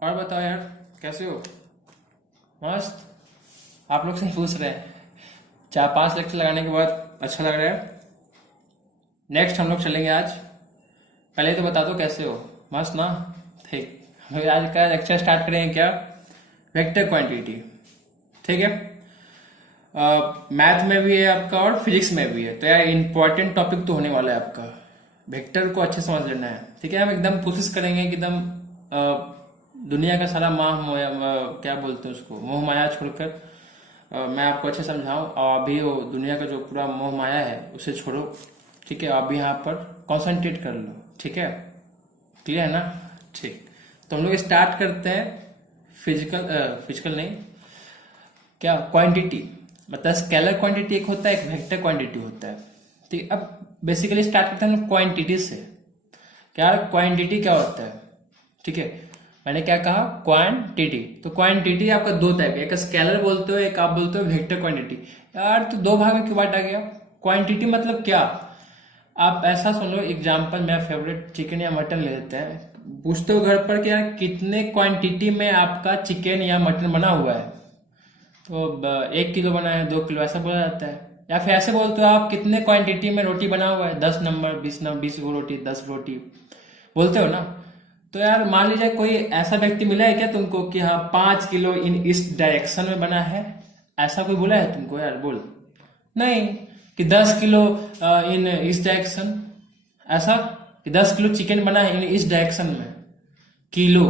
और बताओ यार, कैसे हो? मस्त। आप लोग से पूछ रहे हैं। 4-5 लेक्चर लगाने के बाद अच्छा लग रहा है। नेक्स्ट हम लोग चलेंगे आज। पहले तो बता दो कैसे हो। मस्त ना? ठीक। हम लोग आज का लेक्चर स्टार्ट करेंगे क्या? Vector quantity. ठीक है। मैथ में भी है आपका और फिजिक्स में भी है, तो यार इंपॉर्टेंट टॉपिक तो होने वाला है आपका। वेक्टर को अच्छे समझ लेना है, ठीक है। हम एकदम कोशिश करेंगे कि एकदम दुनिया का सारा क्या बोलते हैं उसको, मोह माया छोड़कर मैं आपको अच्छे समझाऊं। और अभी वो दुनिया का जो पूरा मोह माया है उसे छोड़ो, ठीक है। अभी यहाँ पर कंसंट्रेट कर लो, ठीक है। क्लियर है ना? ठीक। तो हम लोग स्टार्ट करते हैं। फिजिकल नहीं, क्या क्वांटिटी, मतलब स्केलर क्वांटिटी एक होता है, एक वेक्टर क्वांटिटी होता है। ठीक। अब बेसिकली स्टार्ट करते हैं क्वांटिटी से। क्या क्वांटिटी क्या होता है? ठीक है। मैंने क्या कहा? क्वांटिटी। तो क्वांटिटी आपका दो टाइप है, एक स्केलर बोलते हो, एक आप बोलते हो वेक्टर क्वांटिटी। यार तो दो भाग में क्यों बांटा गया? क्वांटिटी मतलब क्या? आप ऐसा सुन लो, एग्जाम्पल मेरा फेवरेट चिकन या मटन ले लेते हैं। पूछते हो घर पर कि यार कितने क्वांटिटी में आपका चिकन या मटन बना हुआ है, तो 1 किलो बना है, 2 किलो, ऐसा बोला जाता है। या फिर ऐसे बोलते हो आप कितने क्वांटिटी में रोटी बना हुआ है, 10 नंबर, 20 नंबर, 20 रोटी, 10 रोटी, बोलते हो ना। तो यार मान लीजिए कोई ऐसा व्यक्ति मिला है क्या तुमको कि हाँ 5 किलो इन इस डायरेक्शन में बना है, ऐसा कोई बोला है तुमको? यार बोल। नहीं। कि 10 किलो इन इस डायरेक्शन, ऐसा कि 10 किलो चिकन बना है इन इस डायरेक्शन में, किलो।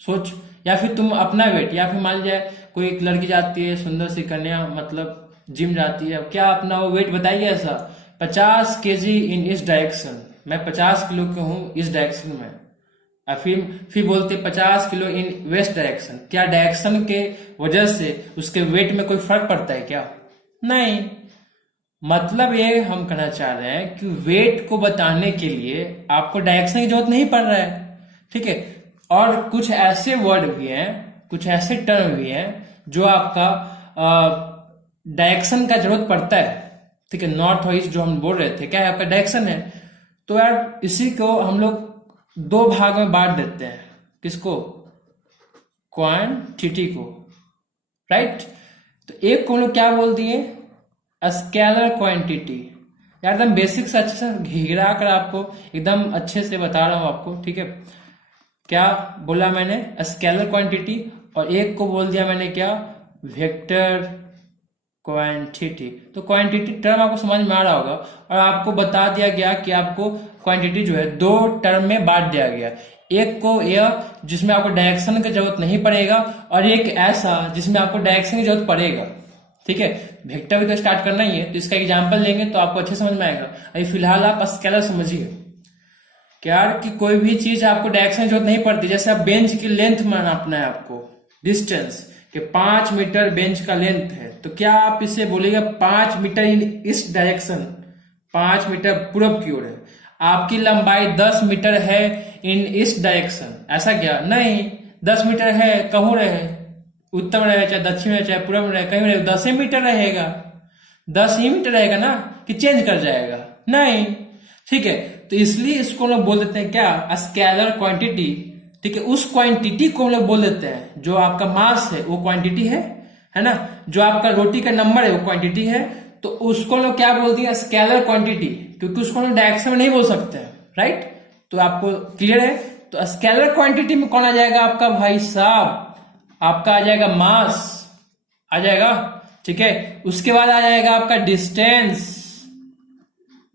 सोच। या फिर तुम अपना वेट, या फिर मान लीजिए कोई एक लड़की जाती है, सुंदर सी कन्या, मतलब जिम जाती है, क्या अपना वो वेट बताइए ऐसा, 50 kg इन इस डायरेक्शन, मैं 50 किलो का हूं इस डायरेक्शन में। और फिर बोलते 50 किलो इन वेस्ट डायरेक्शन। क्या डायरेक्शन के वजह से उसके वेट में कोई फर्क पड़ता है क्या? नहीं। मतलब ये हम कहना चाह रहे हैं कि वेट को बताने के लिए आपको डायरेक्शन की जरूरत नहीं पड़ रहा है, ठीक है। और कुछ ऐसे वर्ड भी हैं, कुछ ऐसे टर्म भी हैं जो आपका डायरेक्शन का जरूरत पड़ता है, ठीक है। नॉर्थ और ईस्ट जो हम बोल रहे थे, क्या है आपका डायरेक्शन है। तो यार इसी को हम लोग दो भाग में बांट देते हैं। किसको? क्वांटिटी को, राइट। तो एक को हम लोग क्या बोल दिए? Scalar quantity. यार एकदम बेसिक से अच्छे से घिरा कर आपको एकदम अच्छे से बता रहा हूं आपको, ठीक है। क्या बोला मैंने? Scalar quantity. और एक को बोल दिया मैंने क्या? Vector quantity. तो क्वांटिटी टर्म आपको समझ में आ रहा होगा, और आपको बता दिया गया कि आपको क्वांटिटी जो है दो टर्म में बांट दिया गया। एक को यह जिसमें आपको डायरेक्शन की जरूरत नहीं पड़ेगा, और एक ऐसा जिसमें आपको डायरेक्शन की जरूरत पड़ेगा, ठीक है। वेक्टर भी तो स्टार्ट करना ही है, तो इसका एग्जांपल लेंगे तो आपको अच्छे समझ में आएगा। अभी फिलहाल आप स्केलर समझिए। क्या कि कोई भी चीज आपको डायरेक्शन की जरूरत नहीं पड़ती। जैसे आप बेंच की लेंथ नापना है आपको, डिस्टेंस कि 5 मीटर बेंच का लेंथ है, तो क्या आप इसे बोलेगा 5 मीटर इन इस डायरेक्शन, 5 मीटर पूरब की ओर है। आपकी लंबाई 10 मीटर है इन इस डायरेक्शन, ऐसा क्या? नहीं। 10 मीटर है, कहूं रहे, उत्तर में रहे, चाहे दक्षिण में, चाहे पूर्व में रहे, कहीं रहे, 10 ही मीटर रहेगा। 10 ही मीटर रहेगा ना, कि चेंज कर जाएगा? नहीं। ठीक है। तो इसलिए इसको हम लोग बोल देते हैं क्या? स्केलर क्वांटिटी, ठीक है। उस क्वांटिटी को हम लोग बोल देते हैं जो आपका मास है, वो क्वांटिटी है ना। जो आपका रोटी का नंबर है वो क्वांटिटी है। तो उसको लोग क्या बोलते हैं? स्केलर क्वांटिटी, क्योंकि उसको हम डायरेक्शन में नहीं बोल सकते हैं, राइट। तो आपको क्लियर है? तो स्केलर क्वांटिटी में कौन आ जाएगा आपका भाई साहब? आपका आ जाएगा मास, आ जाएगा, ठीक है। उसके बाद आ जाएगा आपका डिस्टेंस,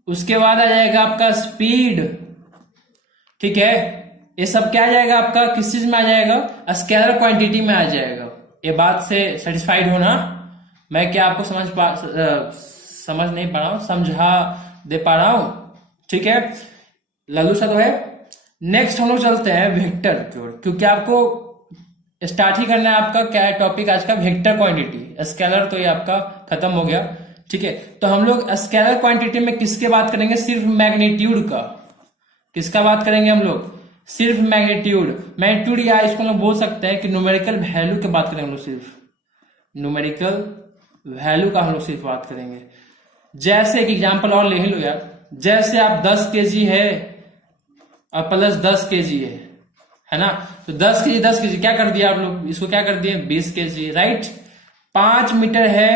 उसके बाद आ जाएगा आपका स्पीड, ठीक है। ये सब क्या आ जाएगा आपका? किस चीज में आ जाएगा? स्केलर क्वांटिटी में आ जाएगा। ये बात से सेटिस्फाइड हो ना? मैं क्या आपको समझ नहीं पा रहा हूं, समझा दे पा रहा हूं, ठीक है। लल्लू सा तो है। नेक्स्ट हम लोग चलते हैं वेक्टर की ओर, क्योंकि आपको स्टार्ट ही करना है। आपका क्या है टॉपिक आज का? Vector quantity. स्केलर तो ये आपका खत्म हो गया, ठीक है। तो हम लोग स्केलर क्वांटिटी में किसके बात करेंगे? सिर्फ मैग्नीट्यूड का। किसका बात करेंगे हम लोग? सिर्फ मैग्नीट्यूड या इसको हम लोग बोल सकते हैं कि न्यूमेरिकल वैल्यू की बात करेंगे हम लोग। सिर्फ न्यूमेरिकल वैल्यू का हम लोग सिर्फ बात करेंगे। जैसे एक एग्जांपल और ले ही लो यार। जैसे आप 10 kg है और प्लस 10 kg है ना, तो 10 kg क्या कर दिया आप लोग, इसको क्या कर दिए 20 kg, राइट। 5 मीटर है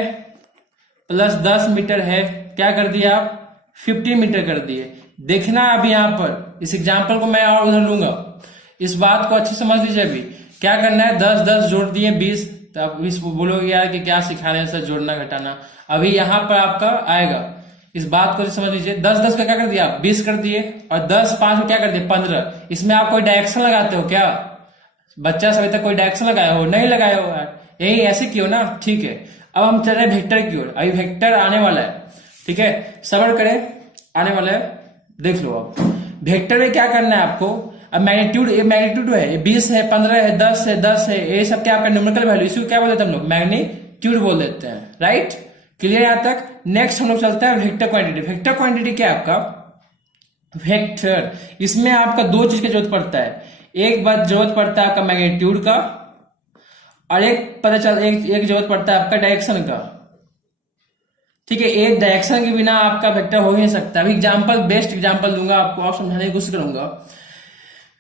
प्लस 10 मीटर है, क्या कर दिया आप 50 मीटर कर दिए। देखना अभी यहाँ पर इस एग्जाम्पल को मैं और उधर लूंगा, इस बात को अच्छे समझ लीजिए। अभी क्या करना है, 10 जोड़ दिए 20, तब इस बोलोगे यार कि क्या सिखा रहे हैं सर जोड़ना घटाना। अभी यहाँ पर आपका आएगा, इस बात को समझ लीजिए। 10 का क्या कर दिया 20 कर दिए, और 10 5 को क्या कर दिया 15। इसमें आप कोई डायरेक्शन लगाते हो क्या, बच्चा सभी तक कोई डायरेक्शन लगाया हो, नहीं लगाया हो यार, यही ऐसे क्यों ना, ठीक है। अब हम चल रहे हैं वेक्टर की ओर, अभी वेक्टर आने वाला है, ठीक है, सबर करें, आने वाला है, देख लो। अब वेक्टर में क्या करना है आपको, अब मैग्नीट्यूड, ये मैग्नीट्यूड है, ये 20 है, 15 है, 10 है, ये सब क्या आपका न्यूमेरिकल वैल्यू, इसको क्या बोल देते हैं हम लोग मैग्नीट्यूड बोल देते हैं, राइट। क्लियर यहां तक। नेक्स्ट हम लोग चलते हैं वेक्टर क्वांटिटी। वेक्टर क्वांटिटी क्या है आपका, वेक्टर, इसमें आपका दो चीज की जरूरत पड़ता है। एक बात जरूरत पड़ता है आपका मैग्नीट्यूड का, और एक जरूरत पड़ता है आपका डायरेक्शन का, ठीक है। एक डायरेक्शन के बिना आपका वेक्टर हो ही नहीं सकता। अभी एग्जांपल, बेस्ट एग्जांपल दूंगा आपको और समझाने की कोशिश करूंगा।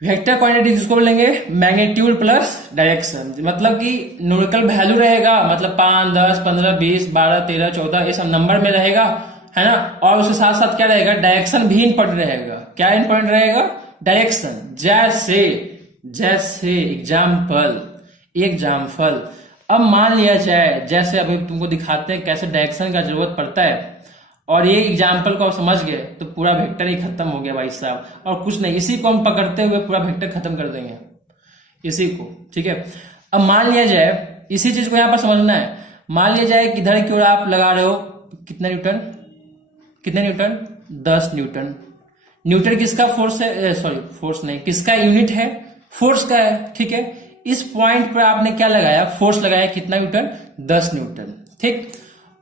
वेक्टर क्वांटिटी किसको बोलेंगे, मैग्नीट्यूड प्लस डायरेक्शन, मतलब कि न्यूमेरिकल वैल्यू रहेगा, मतलब 5 10 15 20 12 13 14 ये सब नंबर में रहेगा, है ना। और उसके साथ साथ क्या रहेगा, डायरेक्शन भी इंपॉर्टेंट रहेगा। क्या इंपॉर्टेंट रहेगा, डायरेक्शन। जैसे एग्जाम्पल, अब मान लिया जाए, जैसे अभी तुमको दिखाते हैं कैसे डायरेक्शन का जरूरत पड़ता है, और ये एग्जाम्पल को आप समझ गए तो पूरा वेक्टर ही खत्म हो गया भाई साहब, और कुछ नहीं, इसी को हम पकड़ते हुए पूरा वेक्टर खत्म कर देंगे, इसी को, ठीक है। अब मान लिया जाए, इसी चीज को यहां पर समझना है, मान लिया जाए कि इधर की ओर आप लगा रहे हो कितने न्यूटन 10 न्यूटन। न्यूटन किसका फोर्स है, सॉरी फोर्स नहीं, किसका यूनिट है, फोर्स का है, ठीक है। इस पॉइंट पर आपने क्या लगाया, फोर्स लगाया, कितना न्यूटन 10 न्यूटन, ठीक।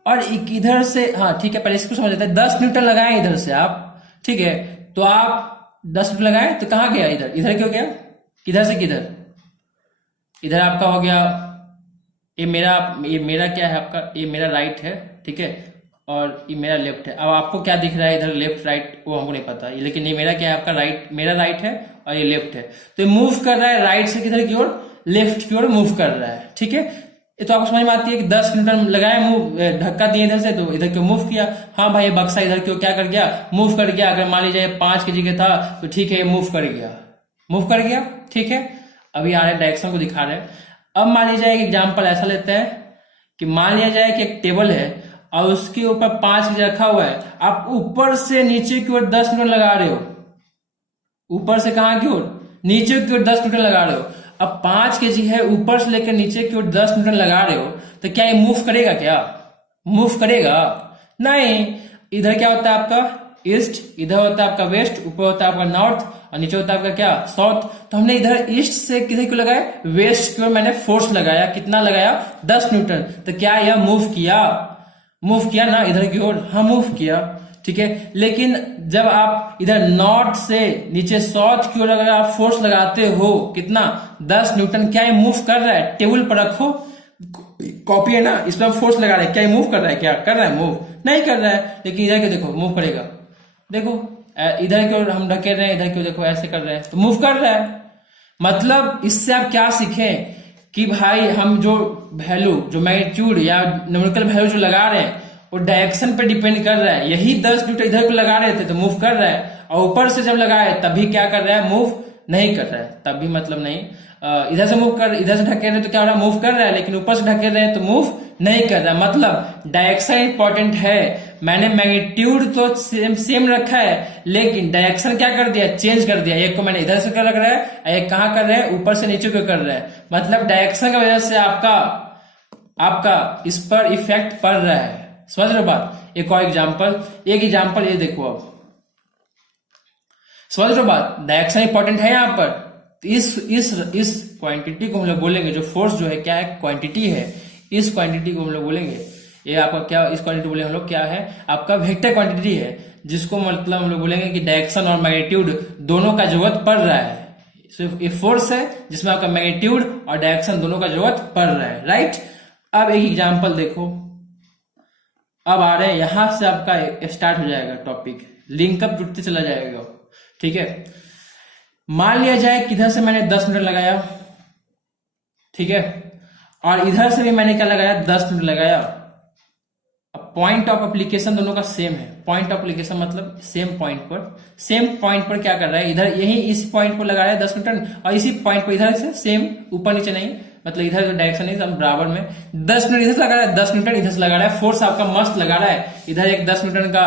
और इधर से, हाँ ठीक है, पहले इसको समझ लेते हैं। 10 न्यूटन लगाए इधर से आप, ठीक है, तो आप 10 न्यूटन लगाए तो कहां गया, इधर क्यों गया, किधर से किधर, इधर आपका हो गया, ये मेरा क्या है आपका, ये मेरा राइट है, ठीक है, और ये मेरा लेफ्ट है। अब आपको क्या दिख रहा है इधर, लेफ्ट राइट वो हमको नहीं पता, लेकिन ये मेरा क्या है आपका राइट, मेरा राइट है और ये लेफ्ट है, तो ये मूव कर रहा है राइट से किधर की ओर, लेफ्ट की ओर मूव कर रहा है, ठीक है। ये तो आपको समझ में आती है कि 10 न्यूटन लगाए, मूव धक्का दिए इधर से, तो इधर क्यों मूव किया, हाँ भाई बक्सा इधर क्यों क्या कर गया, मूव कर गया। अगर मान लीजिए 5 kg का था तो ठीक है, मूव कर गया, ठीक है। अभी आ रहे डायरेक्शन को दिखा रहे हैं। अब मान लीजिए एक एग्जाम्पल ऐसा लेते हैं कि मान लिया जाए कि एक टेबल है और उसके ऊपर 5 kg रखा हुआ है, आप ऊपर से नीचे की ओर 10 न्यूटन लगा रहे हो, ऊपर से कहां की ओर, नीचे की ओर 10 न्यूटन लगा रहे हो। अब 5 kg है, ऊपर से लेकर नीचे की ओर 10 न्यूटन लगा रहे हो, तो क्या ये मूव करेगा, क्या मूव करेगा, नहीं। इधर क्या होता है आपका ईस्ट, इधर होता है आपका वेस्ट, ऊपर होता है आपका नॉर्थ और नीचे होता है आपका क्या साउथ। तो हमने इधर ईस्ट से किधर क्यों लगाया, वेस्ट की ओर मैंने फोर्स लगाया, कितना लगाया 10 न्यूटन। तो क्या यह मूव किया ना इधर की ओर, हाँ मूव किया, ठीक है। लेकिन जब आप इधर नॉर्थ से नीचे साउथ की ओर अगर आप फोर्स लगाते हो, कितना 10 न्यूटन, क्या ये मूव कर रहा है, टेबल पर रखो, कॉपी है ना, इस पर फोर्स लगा रहे हैं, क्या ये मूव कर रहा है, क्या कर रहा है, मूव नहीं कर रहा है। लेकिन इधर के देखो मूव करेगा, देखो इधर की ओर हम ढकेल रहे हैं, इधर की ओर देखो ऐसे कर रहे हैं, तो मूव कर रहा है। मतलब इससे आप क्या सीखें कि भाई हम जो वैल्यू, जो मैग्नीट्यूड या न्यूमेरिकल वैल्यू जो लगा रहे हैं वो डायरेक्शन पे डिपेंड कर रहा है। यही 10 न्यूटन इधर को लगा रहे थे तो मूव कर रहा है, और ऊपर से जब लगाए तभी क्या कर रहा है, मूव नहीं कर रहा है, तभी मतलब नहीं। इधर से ढकेल रहे तो क्या हो रहा है, मूव कर रहा है, लेकिन ऊपर से ढकेल रहे हैं तो मूव नहीं कर रहा। मतलब डायरेक्शन इंपॉर्टेंट है। मैंने मैग्नीट्यूड तो सेम रखा है, लेकिन डायरेक्शन क्या कर दिया, चेंज कर दिया। एक को मैंने इधर से कर रहा है, एक कहां कर रहा है, ऊपर से नीचे को कर रहा है। मतलब डायरेक्शन की वजह से आपका इस पर इफेक्ट पड़ रहा है, समझ रहे हो बात। एक और एग्जाम्पल ये देखो, अब समझ रहे हो बात, डायरेक्शन इंपॉर्टेंट है यहाँ पर। इस क्वांटिटी को हम लोग बोलेंगे, जो फोर्स जो है क्या है, क्वांटिटी है, इस क्वांटिटी को हम लोग बोलेंगे, ये आपका क्या, इस क्वांटिटी बोलेंगे हम लोग क्या है, आपका वेक्टर क्वांटिटी है, जिसको मतलब हम लोग बोलेंगे कि डायरेक्शन और मैग्नीट्यूड दोनों का जरूरत पड़ रहा है। सिर्फ ये फोर्स है जिसमें आपका मैग्नीट्यूड और डायरेक्शन दोनों का जरूरत पड़ रहा है, राइट। अब एक एग्जाम्पल देखो, अब आ रहे हैं, यहां से आपका स्टार्ट हो जाएगा टॉपिक, लिंकअप जुड़ते चला जाएगा, ठीक है। मान लिया जाए किधर से मैंने 10 मीटर लगाया, ठीक है। और इधर से भी मैंने क्या लगाया, 10 न्यूटन लगाया। अब पॉइंट ऑफ एप्लीकेशन दोनों का सेम है। पॉइंट ऑफ एप्लीकेशन मतलब सेम पॉइंट पर क्या कर रहा है, इधर यही इस पॉइंट पर लगा रहा है 10 न्यूटन, और इसी पॉइंट पर इधर से सेम, ऊपर नीचे नहीं, मतलब इधर जो डायरेक्शन है सब बराबर में। 10 न्यूटन इधर से लगा रहा है, 10 न्यूटन इधर से लगा रहा है। फोर्स आपका मस्त लगा रहा है। इधर एक 10 न्यूटन का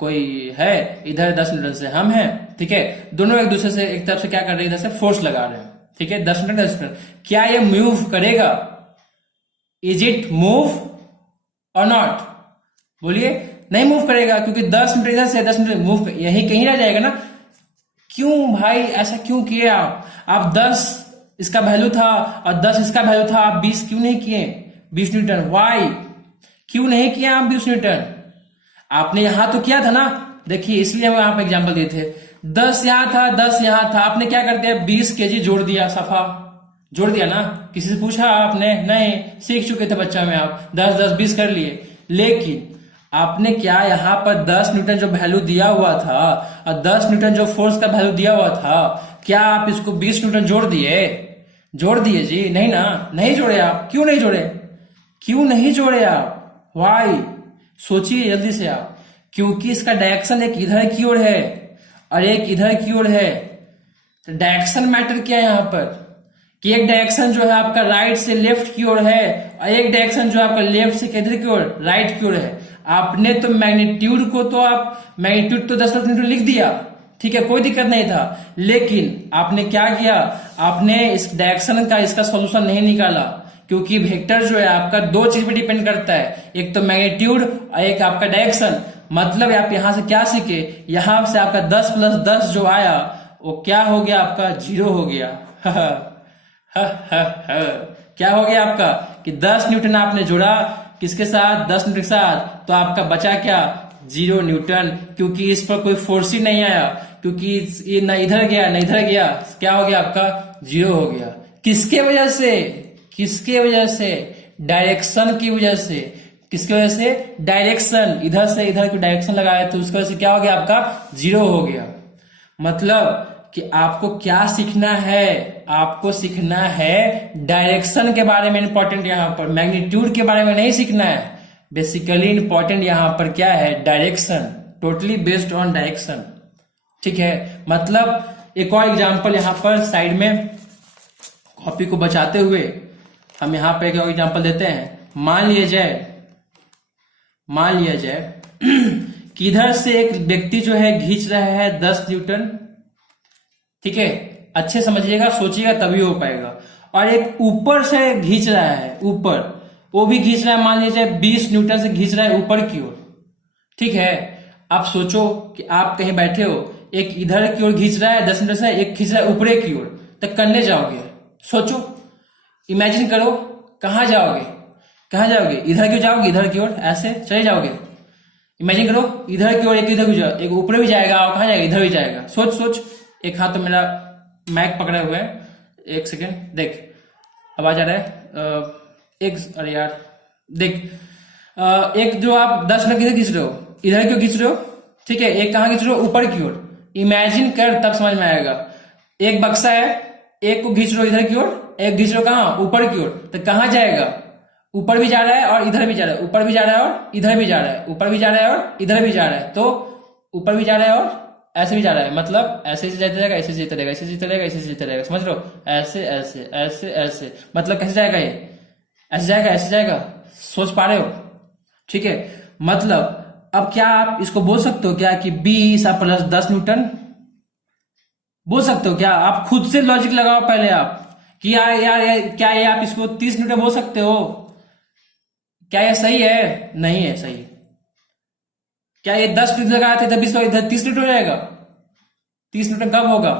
कोई है, इधर 10 न्यूटन से हम हैं, ठीक है। दोनों एक दूसरे से एक तरफ से क्या कर रहे हैं, इधर से फोर्स लगा रहे हैं, ठीक है। 10 न्यूटन 10 न्यूटन, क्या ये मूव करेगा? इज इट मूव और नॉट? बोलिए, नहीं मूव करेगा, क्योंकि 10 मीटर इधर से 10 मीटर मूव यही कहीं रह जाएगा ना। क्यों भाई ऐसा क्यों किए आप 10 इसका वैल्यू था और 10 इसका वैल्यू था, आप 20 क्यों नहीं किए? 20 न्यूटन, वाई क्यों नहीं किया आप 20 न्यूटन? आपने यहां तो किया था ना। देखिए, इसलिए हम यहां पर एग्जाम्पल दिए थे। 10 यहां था, 10 यहां था, आपने क्या कर दिया, 20 kg जोड़ दिया, सफा जोड़ दिया ना। किसी से पूछा आपने? नहीं, सीख चुके थे बच्चा में आप, 10 10 20 कर लिए। लेकिन आपने क्या यहाँ पर 10 न्यूटन जो वैल्यू दिया हुआ था और 10 न्यूटन जो फोर्स का वैल्यू दिया हुआ था, क्या आप इसको 20 न्यूटन जोड़ दिए? जोड़ दिए जी? नहीं ना, नहीं जोड़े आप। क्यों नहीं जोड़े? क्यों नहीं जोड़े आप? वाई? सोचिए जल्दी से आप। क्योंकि इसका डायरेक्शन एक इधर की ओर है और एक इधर की ओर है। तो डायरेक्शन मैटर किया यहाँ पर, कि एक डायरेक्शन जो है आपका राइट से लेफ्ट की ओर है और एक डायरेक्शन जो आपका लेफ्ट से किधर की ओर, राइट की ओर है। आपने तो मैग्नीट्यूड को तो आप मैग्नीट्यूड तो 10 न्यूटन लिख दिया, ठीक है, कोई दिक्कत नहीं था। लेकिन आपने क्या किया, आपने इस डायरेक्शन का इसका सॉल्यूशन नहीं निकाला, क्योंकि वेक्टर जो है आपका दो चीज पे डिपेंड करता है, एक तो मैग्नीट्यूड और एक आपका डायरेक्शन। मतलब आप यहां से क्या सीखे, यहां से आपका 10 + 10 जो आया वो क्या हो गया, आपका 0 हो गया। क्या हो गया आपका, कि 10 न्यूटन आपने जोड़ा किसके साथ, 10 न्यूटन के साथ, तो आपका बचा क्या, 0 न्यूटन, क्योंकि इस पर कोई फोर्स ही नहीं आया, क्योंकि ये न इधर गया न इधर गया। क्या हो गया आपका, 0 हो गया। किसके वजह से, किसके वजह से, डायरेक्शन की वजह से। किसकी वजह से, डायरेक्शन, इधर से इधर की डायरेक्शन लगाया तो उसकी वजह से क्या हो गया आपका, 0 हो गया। मतलब कि आपको क्या सीखना है, आपको सीखना है डायरेक्शन के बारे में। इंपॉर्टेंट यहां पर मैग्नीट्यूड के बारे में नहीं सीखना है। बेसिकली इंपॉर्टेंट यहां पर क्या है, direction, totally based on direction, ठीक है। मतलब एक और एग्जांपल यहां पर साइड में कॉपी को बचाते हुए हम यहां पर एक और एग्जांपल देते हैं। मान लिया जाए कि इधर से एक व्यक्ति जो है खींच रहा है 10 न्यूटन, ठीक है, अच्छे समझिएगा, सोचिएगा तभी हो पाएगा। और एक ऊपर से खींच रहा है, ऊपर वो भी खींच रहा है, मान लीजिए 20 न्यूटन से खींच रहा है ऊपर की ओर, ठीक है। आप सोचो कि आप कहीं बैठे हो, एक इधर की ओर खींच रहा है 10 न्यूटन से, एक खींच रहा है ऊपरे की ओर, तो करने जाओगे, सोचो, इमेजिन करो, कहां जाओगे, कहां जाओगे, इधर क्यों जाओगे, इधर की ओर ऐसे चले जाओगे। इमेजिन करो, इधर की ओर एक इधर की ओर, एक ऊपर भी जाएगा और कहां जाएगा, इधर भी जाएगा। सोच। एक हाथ तो मेरा मैक पकड़ा हुआ है, एक सेकेंड, देख आवाज आ रहा है, अरे यार देख, एक जो आप 10 न्यूटन किधर खींच रहे हो, इधर क्यों खींच रहे हो, ठीक है, एक कहां खींच रहे हो, ऊपर की ओर। इमेजिन कर, तब समझ में आएगा। एक बक्सा है, एक को खींच रहे हो इधर की ओर, एक खींच रहे हो कहां, ऊपर की ओर, तो कहां जाएगा, ऊपर भी जा रहा है और इधर भी जा रहा है, ऊपर भी जा रहा है और इधर भी जा रहा है, ऊपर भी जा रहा है और इधर भी जा रहा है, तो ऊपर भी जा रहा है और ऐसे भी जा रहा है। मतलब ऐसे जाता रहेगा, ऐसे जीता रहेगा, ऐसे जीता रहेगा, ऐसे जीता रहेगा, समझ लो, ऐसे ऐसे ऐसे ऐसे, मतलब कैसे जाएगा ये, ऐसे जाएगा, ऐसे जाएगा, सोच पा रहे हो, ठीक है। मतलब अब क्या आप इसको बोल सकते हो क्या कि 20 + 10 न्यूटन बोल सकते हो क्या? आप खुद से लॉजिक लगाओ पहले आप, कि यार क्या ये आप इसको 30 न्यूटन बोल सकते हो? क्या ये सही है? नहीं है सही। क्या ये 10 न्यूटन लगाया था इधर 20, इधर 30 न्यूटन हो जाएगा? 30 न्यूटन कब होगा?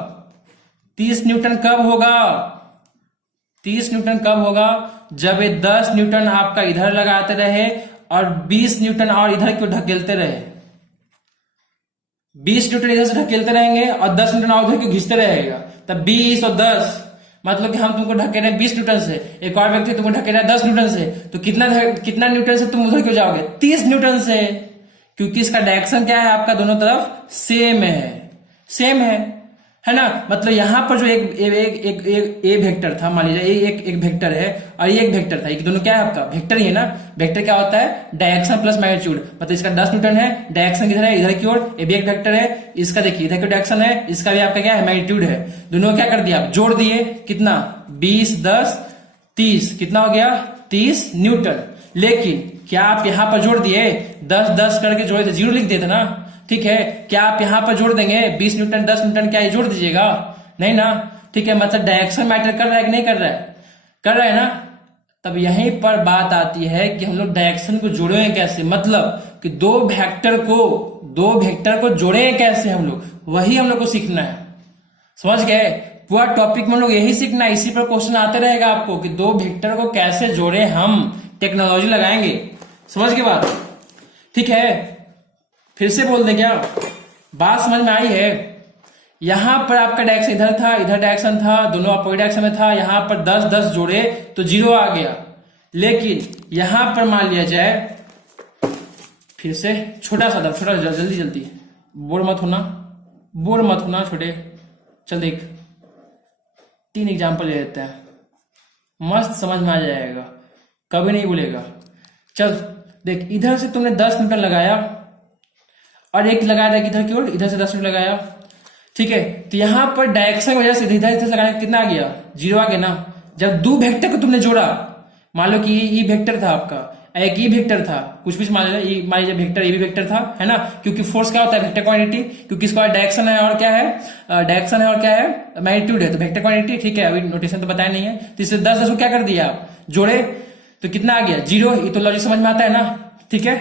30 न्यूटन कब होगा? 30 न्यूटन कब होगा? जब ये 10 न्यूटन आपका इधर लगाते रहे और 20 न्यूटन और इधर क्यों ढकेलते रहे। 20 न्यूटन इधर से ढकेलते रहेंगे और 10 न्यूटन और उधर क्यों घिसते रहेगा, तब 20 और 10, मतलब कि हम तुमको ढकेले 20 न्यूटन से, एक और व्यक्ति तुमको ढकेला 10 न्यूटन से, तो कितना न्यूटन से तुम उधर क्यों जाओगे? 30 न्यूटन से, क्योंकि इसका डायरेक्शन क्या है आपका, दोनों तरफ सेम है, सेम है। है ना। मतलब यहाँ पर जो एक ए वेक्टर था, मान लीजिए एक वेक्टर है और ये एक वेक्टर था, ये दोनों क्या है आपका वेक्टर ही है ना। वेक्टर क्या होता है, डायरेक्शन प्लस मैग्नीट्यूड। मतलब इसका 10 न्यूटन है, डायरेक्शन किधर है, इधर की ओर, ये भी एक वेक्टर है, इसका देखिए इधर की डायरेक्शन है, इसका भी आपका क्या है, मैग्नीट्यूड है। दोनों क्या कर दिया आप, जोड़ दिए, कितना 20 10 30, कितना हो गया 30 न्यूटन। लेकिन क्या आप यहाँ पर जोड़ दिए 10 10 करके जोड़े थे, जीरो लिख देते ना, ठीक है। क्या आप यहाँ पर जोड़ देंगे 20 न्यूटन 10 न्यूटन, क्या ये जोड़ दीजिएगा, नहीं ना, ठीक है। मतलब डायरेक्शन मैटर कर रहा है कि नहीं कर रहा है, कर रहा है ना। तब यहीं पर बात आती है कि हम लोग डायरेक्शन को जोड़ें कैसे, मतलब कि दो वेक्टर को जोड़ें कैसे हम लोग, वही हम लोग को सीखना है। समझ गए, पूरा टॉपिक में हम लोग यही सीखना है, इसी पर क्वेश्चन आते रहेगा आपको कि दो वेक्टर को कैसे जोड़े, हम टेक्नोलॉजी लगाएंगे। समझ के बात, ठीक है। फिर से बोल दे, क्या बात समझ में आई है। यहां पर आपका डायरेक्शन इधर था, इधर डायरेक्शन था, दोनों अपोजिट डायरेक्शन में था, यहां पर 10 10 जोड़े तो 0 आ गया। लेकिन यहां पर मान लिया जाए, फिर से छोटा सा छोटा, जल्दी जल्दी, बोर मत होना छोटे। चल देख 3 एग्जाम्पल ले लेते हैं, मस्त समझ में आ जाएगा, कभी नहीं भूलेगा। चल देख, इधर से तुमने 10 न्यूटन लगाया और एक लगाया था इधर की ओर, इधर से 10 न्यूटन लगाया, ठीक है। तो यहां पर डायरेक्शन की वजह से इधर से लगाने कितना आ गया, 0 आ गया ना। जब दो वेक्टर को तुमने जोड़ा, मान लो कि ये वेक्टर था आपका, एक ई वेक्टर था, कुछ भी मान लीजिए वेक्टर, ये भी वेक्टर था, है ना। क्योंकि फोर्स क्या होता है, वेक्टर क्वांटिटी, क्योंकि इसका डायरेक्शन है और क्या है, डायरेक्शन है और क्या है, मैग्नीट्यूड है, तो वेक्टर क्वांटिटी, ठीक है। अभी नोटेशन तो बताया नहीं है, तो इससे 10 10 को क्या कर दिया आप, जोड़े, तो कितना आ गया 0। ये तो लॉजिक समझ में आता है ना, ठीक है।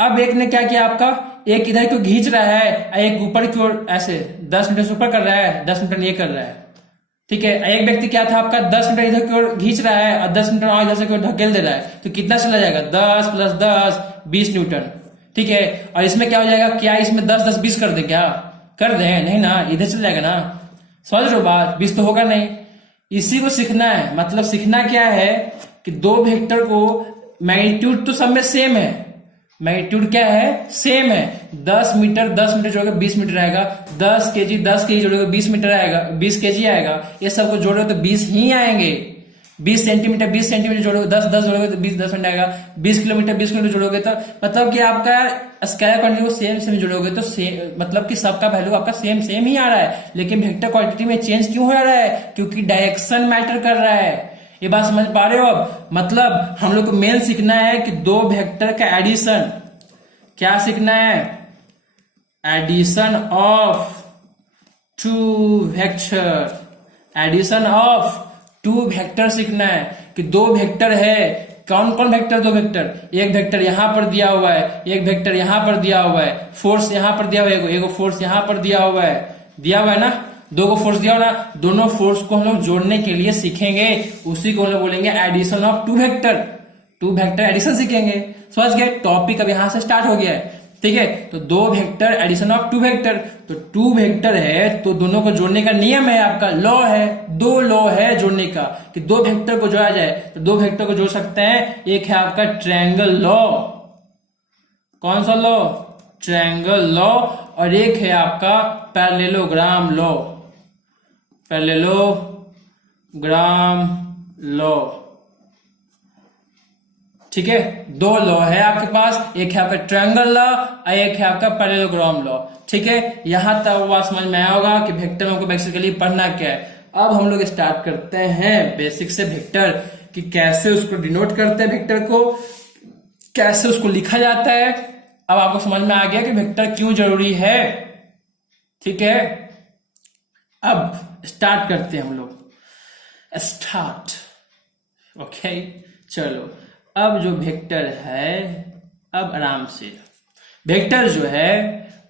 अब एक ने क्या किया आपका, एक इधर को खींच रहा है, एक ऊपर की ओर ऐसे 10 मीटर से ऊपर कर रहा है, 10 मीटर ये कर रहा है, ठीक है। एक व्यक्ति क्या था आपका 10 मीटर इधर की ओर खींच रहा है और 10 मीटर और इधर से की ओर धकेल दे रहा है, तो कितना चला जाएगा 10 + 10 20 न्यूटन, ठीक है। और इसमें क्या हो जाएगा, क्या इसमें 10 10 20 कर दे, क्या कर दे, नहीं ना, इधर चल जाएगा ना। समझ रहे हो बात, 20 तो होगा नहीं। इसी को सीखना है, मतलब सीखना क्या है कि दो वेक्टर को मैग्नीट्यूड तो सब में सेम है, मैग्नीट्यूड क्या है, सेम है। 10 मीटर 10 मीटर जोड़ोगे 20 मीटर आएगा, 10 केजी 10 केजी जोड़ोगे 20 मीटर आएगा, 20 केजी आएगा। ये सबको जोड़ोगे तो 20 ही आएंगे। 20 सेंटीमीटर 20 सेंटीमीटर जोड़ोगे, 10 10 जोड़ोगे तो 20 10 मिनट आएगा। 20 किलोमीटर 20 किलोमीटर जोड़ोगे तो मतलब कि आपका स्केलर क्वांटिटी को सेम सेम जोड़ोगे तो सेम, मतलब कि सबका वैल्यू आपका सेम सेम ही आ रहा है। लेकिन वेक्टर क्वांटिटी में चेंज क्यों हो रहा है, क्योंकि डायरेक्शन मैटर कर रहा है। ये बात समझ पा रहे हो अब। मतलब हम लोग को मेन सीखना है कि दो वेक्टर का एडिशन, क्या सीखना है, addition of two vector, addition of two vector सीखना है कि दो वेक्टर है। कौन कौन वेक्टर, दो वेक्टर, एक वेक्टर यहां पर दिया हुआ है, एक वेक्टर यहां पर दिया हुआ है, फोर्स यहां पर दिया हुआ है, एक फोर्स यहां पर दिया हुआ है ना, दो को फोर्स दिया हुआ ना। दोनों फोर्स को हम लोग जोड़ने के लिए सीखेंगे, उसी को हम लोग बोलेंगे addition of two vector, two vector addition सीखेंगे। समझ गए, टॉपिक अब यहां से स्टार्ट हो गया है, ठीक है। तो दो vector addition of two vector, तो टू वेक्टर है तो दोनों को जोड़ने का नियम है, आपका लॉ है, दो लॉ है जोड़ने का कि दो वेक्टर को जोड़ा जाए। तो दो वेक्टर को जोड़ सकते हैं, एक है आपका ट्रायंगल लॉ, कौन सा लॉ, ट्रायंगल लॉ, और एक है आपका पैरेललोग्राम लॉ, पैरेललोग्राम लॉ, ठीक है। दो लॉ है आपके पास, एक है आपका ट्रायंगल लॉ और एक है आपका पैरेललोग्राम लॉ, ठीक है। यहां तक बात समझ में आया होगा कि वेक्टर हमको बेसिकली पढ़ना क्या है। अब हम लोग स्टार्ट करते हैं बेसिक से वेक्टर, कि कैसे उसको डिनोट करते हैं, वेक्टर को कैसे उसको लिखा जाता है। अब आपको समझ में आ गया कि वेक्टर क्यों जरूरी है, ठीक है। अब स्टार्ट करते हैं हम लोग, स्टार्ट, ओके। चलो, अब जो वेक्टर है, अब आराम से वेक्टर जो है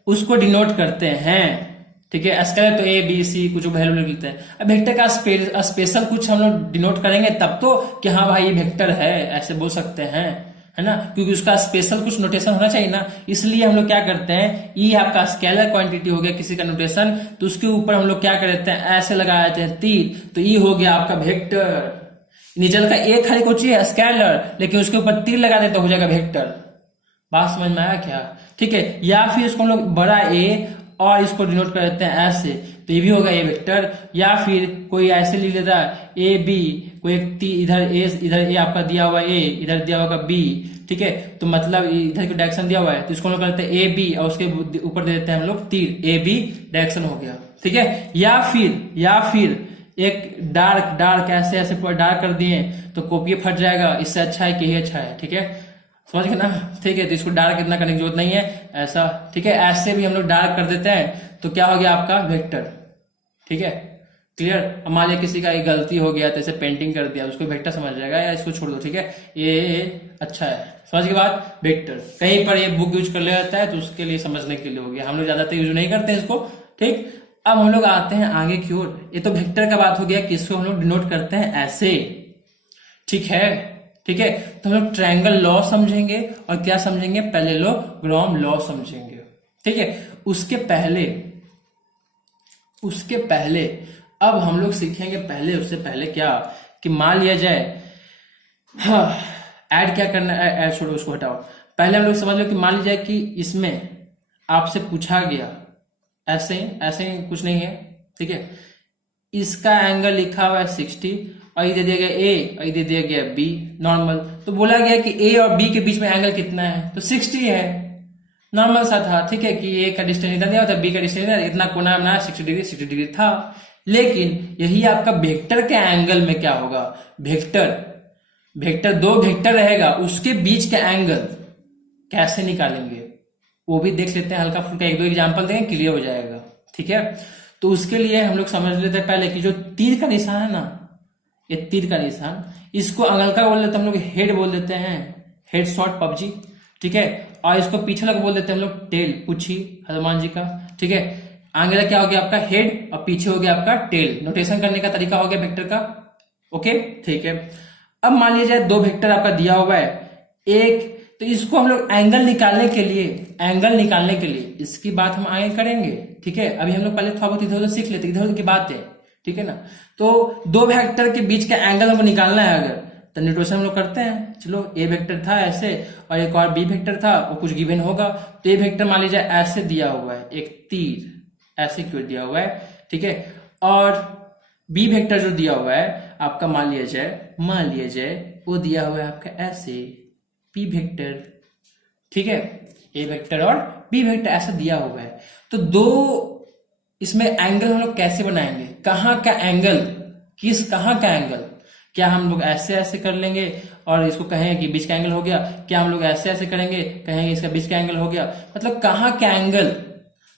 उसको डिनोट करते हैं, ठीक है। स्केलर तो ए बी सी कुछ वैल्यू लिखते हैं। अब वेक्टर का स्पेशल कुछ हम लोग डिनोट करेंगे तब तो कि हाँ भाई ये वेक्टर है, ऐसे बोल सकते हैं, है ना, क्योंकि उसका स्पेशल कुछ नोटेशन होना चाहिए ना। इसलिए हम लोग क्या करते हैं, ई आपका स्केलर क्वांटिटी हो गया किसी का नोटेशन, तो उसके ऊपर हम लोग क्या कर देते हैं, ऐसे लगा देते हैं तीर, तो ई हो गया आपका वेक्टर। नीचे का एक खाली कोची है स्केलर, लेकिन उसके ऊपर तीर लगा देते तो हो जाएगा वेक्टर। बात समझ में आया क्या, ठीक है। या फिर इसको हम लोग बड़ा ए और इसको डिनोट कर देते हैं ऐसे, तो ये भी होगा ए वेक्टर। या फिर कोई ऐसे लिख लेता है ए बी, कोई एक इधर ए आपका दिया हुआ ए, इधर दिया होगा बी, ठीक है, तो मतलब इधर की डायरेक्शन दिया हुआ है तो इसको हम लोग करते हैं ए बी और उसके ऊपर दे देते हैं हम लोग तीर, ए बी डायरेक्शन हो गया, ठीक है। या फिर एक डार्क ऐसे पूरा डार्क कर दिए तो कॉपी फट जाएगा, इससे अच्छा है कि यही अच्छा है, ठीक है, समझ गए ना, ठीक है। तो इसको डार्क इतना करने की जरूरत नहीं है, ऐसा, ठीक है। ऐसे भी हम लोग डार्क कर देते हैं तो क्या हो गया आपका वेक्टर, ठीक है, क्लियर। अब मान लिया किसी का एक गलती हो गया तो ऐसे पेंटिंग कर दिया, उसको वेक्टर समझ जाएगा, या इसको छोड़ दो, ठीक है, ये अच्छा है, समझ के बाद वेक्टर कहीं पर ये बुक यूज कर लिया जाता है तो उसके लिए समझने के लिए हो गया, हम लोग ज्यादातर यूज नहीं करते इसको, ठीक। अब हम लोग आते हैं आगे की ओर। ये तो वेक्टर का बात हो गया कि इसको हम लोग डिनोट करते हैं ऐसे, ठीक है, ठीक है। तो हम लोग ट्रायंगल लॉ समझेंगे और क्या समझेंगे, पैरेललोग्राम लॉ समझेंगे, ठीक है। उसके पहले अब हम लोग सीखेंगे उससे पहले क्या, कि मान लिया जाए, हाँ, ऐड क्या करना है, ऐड छोड़ो उसको हटाओ, पहले हम लोग समझ लो कि मान लीजिए कि इसमें आपसे पूछा गया ऐसे ही कुछ नहीं है, ठीक है, इसका एंगल लिखा हुआ है 60 और इधर दिया गया ए और इधर दिया गया बी नॉर्मल, तो बोला गया कि ए और बी के बीच में एंगल कितना है, तो 60 है, नॉर्मल सा था, ठीक है, कि ए का डिस्टेंस इतना दिया होता, बी का डिस्टेंस इतना कोना बनाया 60 डिग्री था। लेकिन यही आपका वेक्टर के एंगल में क्या होगा, वेक्टर दो वेक्टर रहेगा, उसके बीच का एंगल कैसे निकालेंगे वो भी देख लेते हैं, हल्का फुल्का एक दो एग्जांपल देंगे, क्लियर हो जाएगा, ठीक है। तो उसके लिए हम लोग समझ लेते हैं पहले कि जो तीर का निशान है ना, ये तीर का निशान, इसको अंगलका बोल देते हैं हम लोग, हेड बोल देते हैं, हेड शॉट पबजी, ठीक है। और इसको पीछे लग बोल देते हैं हम लोग टेल, पूछी हनुमान जी का, ठीक है। आगे क्या हो गया आपका हेड और पीछे हो गया आपका टेल, नोटेशन करने का तरीका हो गया वेक्टर का, ओके, ठीक है। अब मान लीजिए दो वेक्टर आपका दिया हुआ है, एक, तो इसको हम लोग एंगल निकालने के लिए इसकी बात हम आगे करेंगे, ठीक है। अभी हम लोग पहले थोड़ा बहुत इधर उधर सीख लेते, इधर उधर की बात है, ठीक है ना। तो दो वेक्टर के बीच का एंगल हमको निकालना है अगर, तो नोटेशन हम लोग करते हैं, चलो ए वेक्टर था ऐसे और एक और बी वेक्टर था, वो कुछ गिवन होगा, तो ए वेक्टर मान लीजिए ऐसे दिया हुआ है, एक तीर ऐसे क्यों दिया हुआ है, ठीक है। और बी वेक्टर जो दिया हुआ है आपका मान लिया जाए वो दिया हुआ है आपका ऐसे पी वेक्टर, ठीक है, ए वेक्टर और बी वेक्टर ऐसा दिया हुआ है। तो दो इसमें एंगल हम लोग कैसे बनाएंगे, कहाँ का एंगल, कहाँ का एंगल, क्या हम लोग ऐसे कर लेंगे और इसको कहेंगे कि बीच का एंगल हो गया, क्या हम लोग ऐसे करेंगे, कहेंगे इसका बीच का एंगल हो गया, मतलब कहाँ का एंगल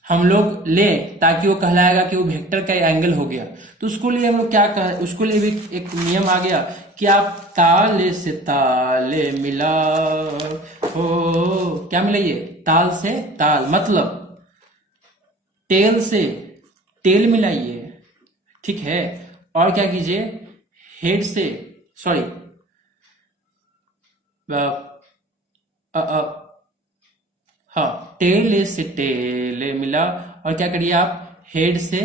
हम लोग ले ताकि वो कहलाएगा कि वो वेक्टर का एंगल हो गया। तो उसको लिए हम लोग क्या कहें, उसको लिए भी एक नियम आ गया कि आप ताले से ताले मिला हो, क्या मिलाइए, ताल से ताल, मतलब टेल से टेल मिलाइए, ठीक है। और क्या कीजिए, हेड से, सॉरी, हाँ, टेल से टेल मिला, और क्या करिए आप हेड से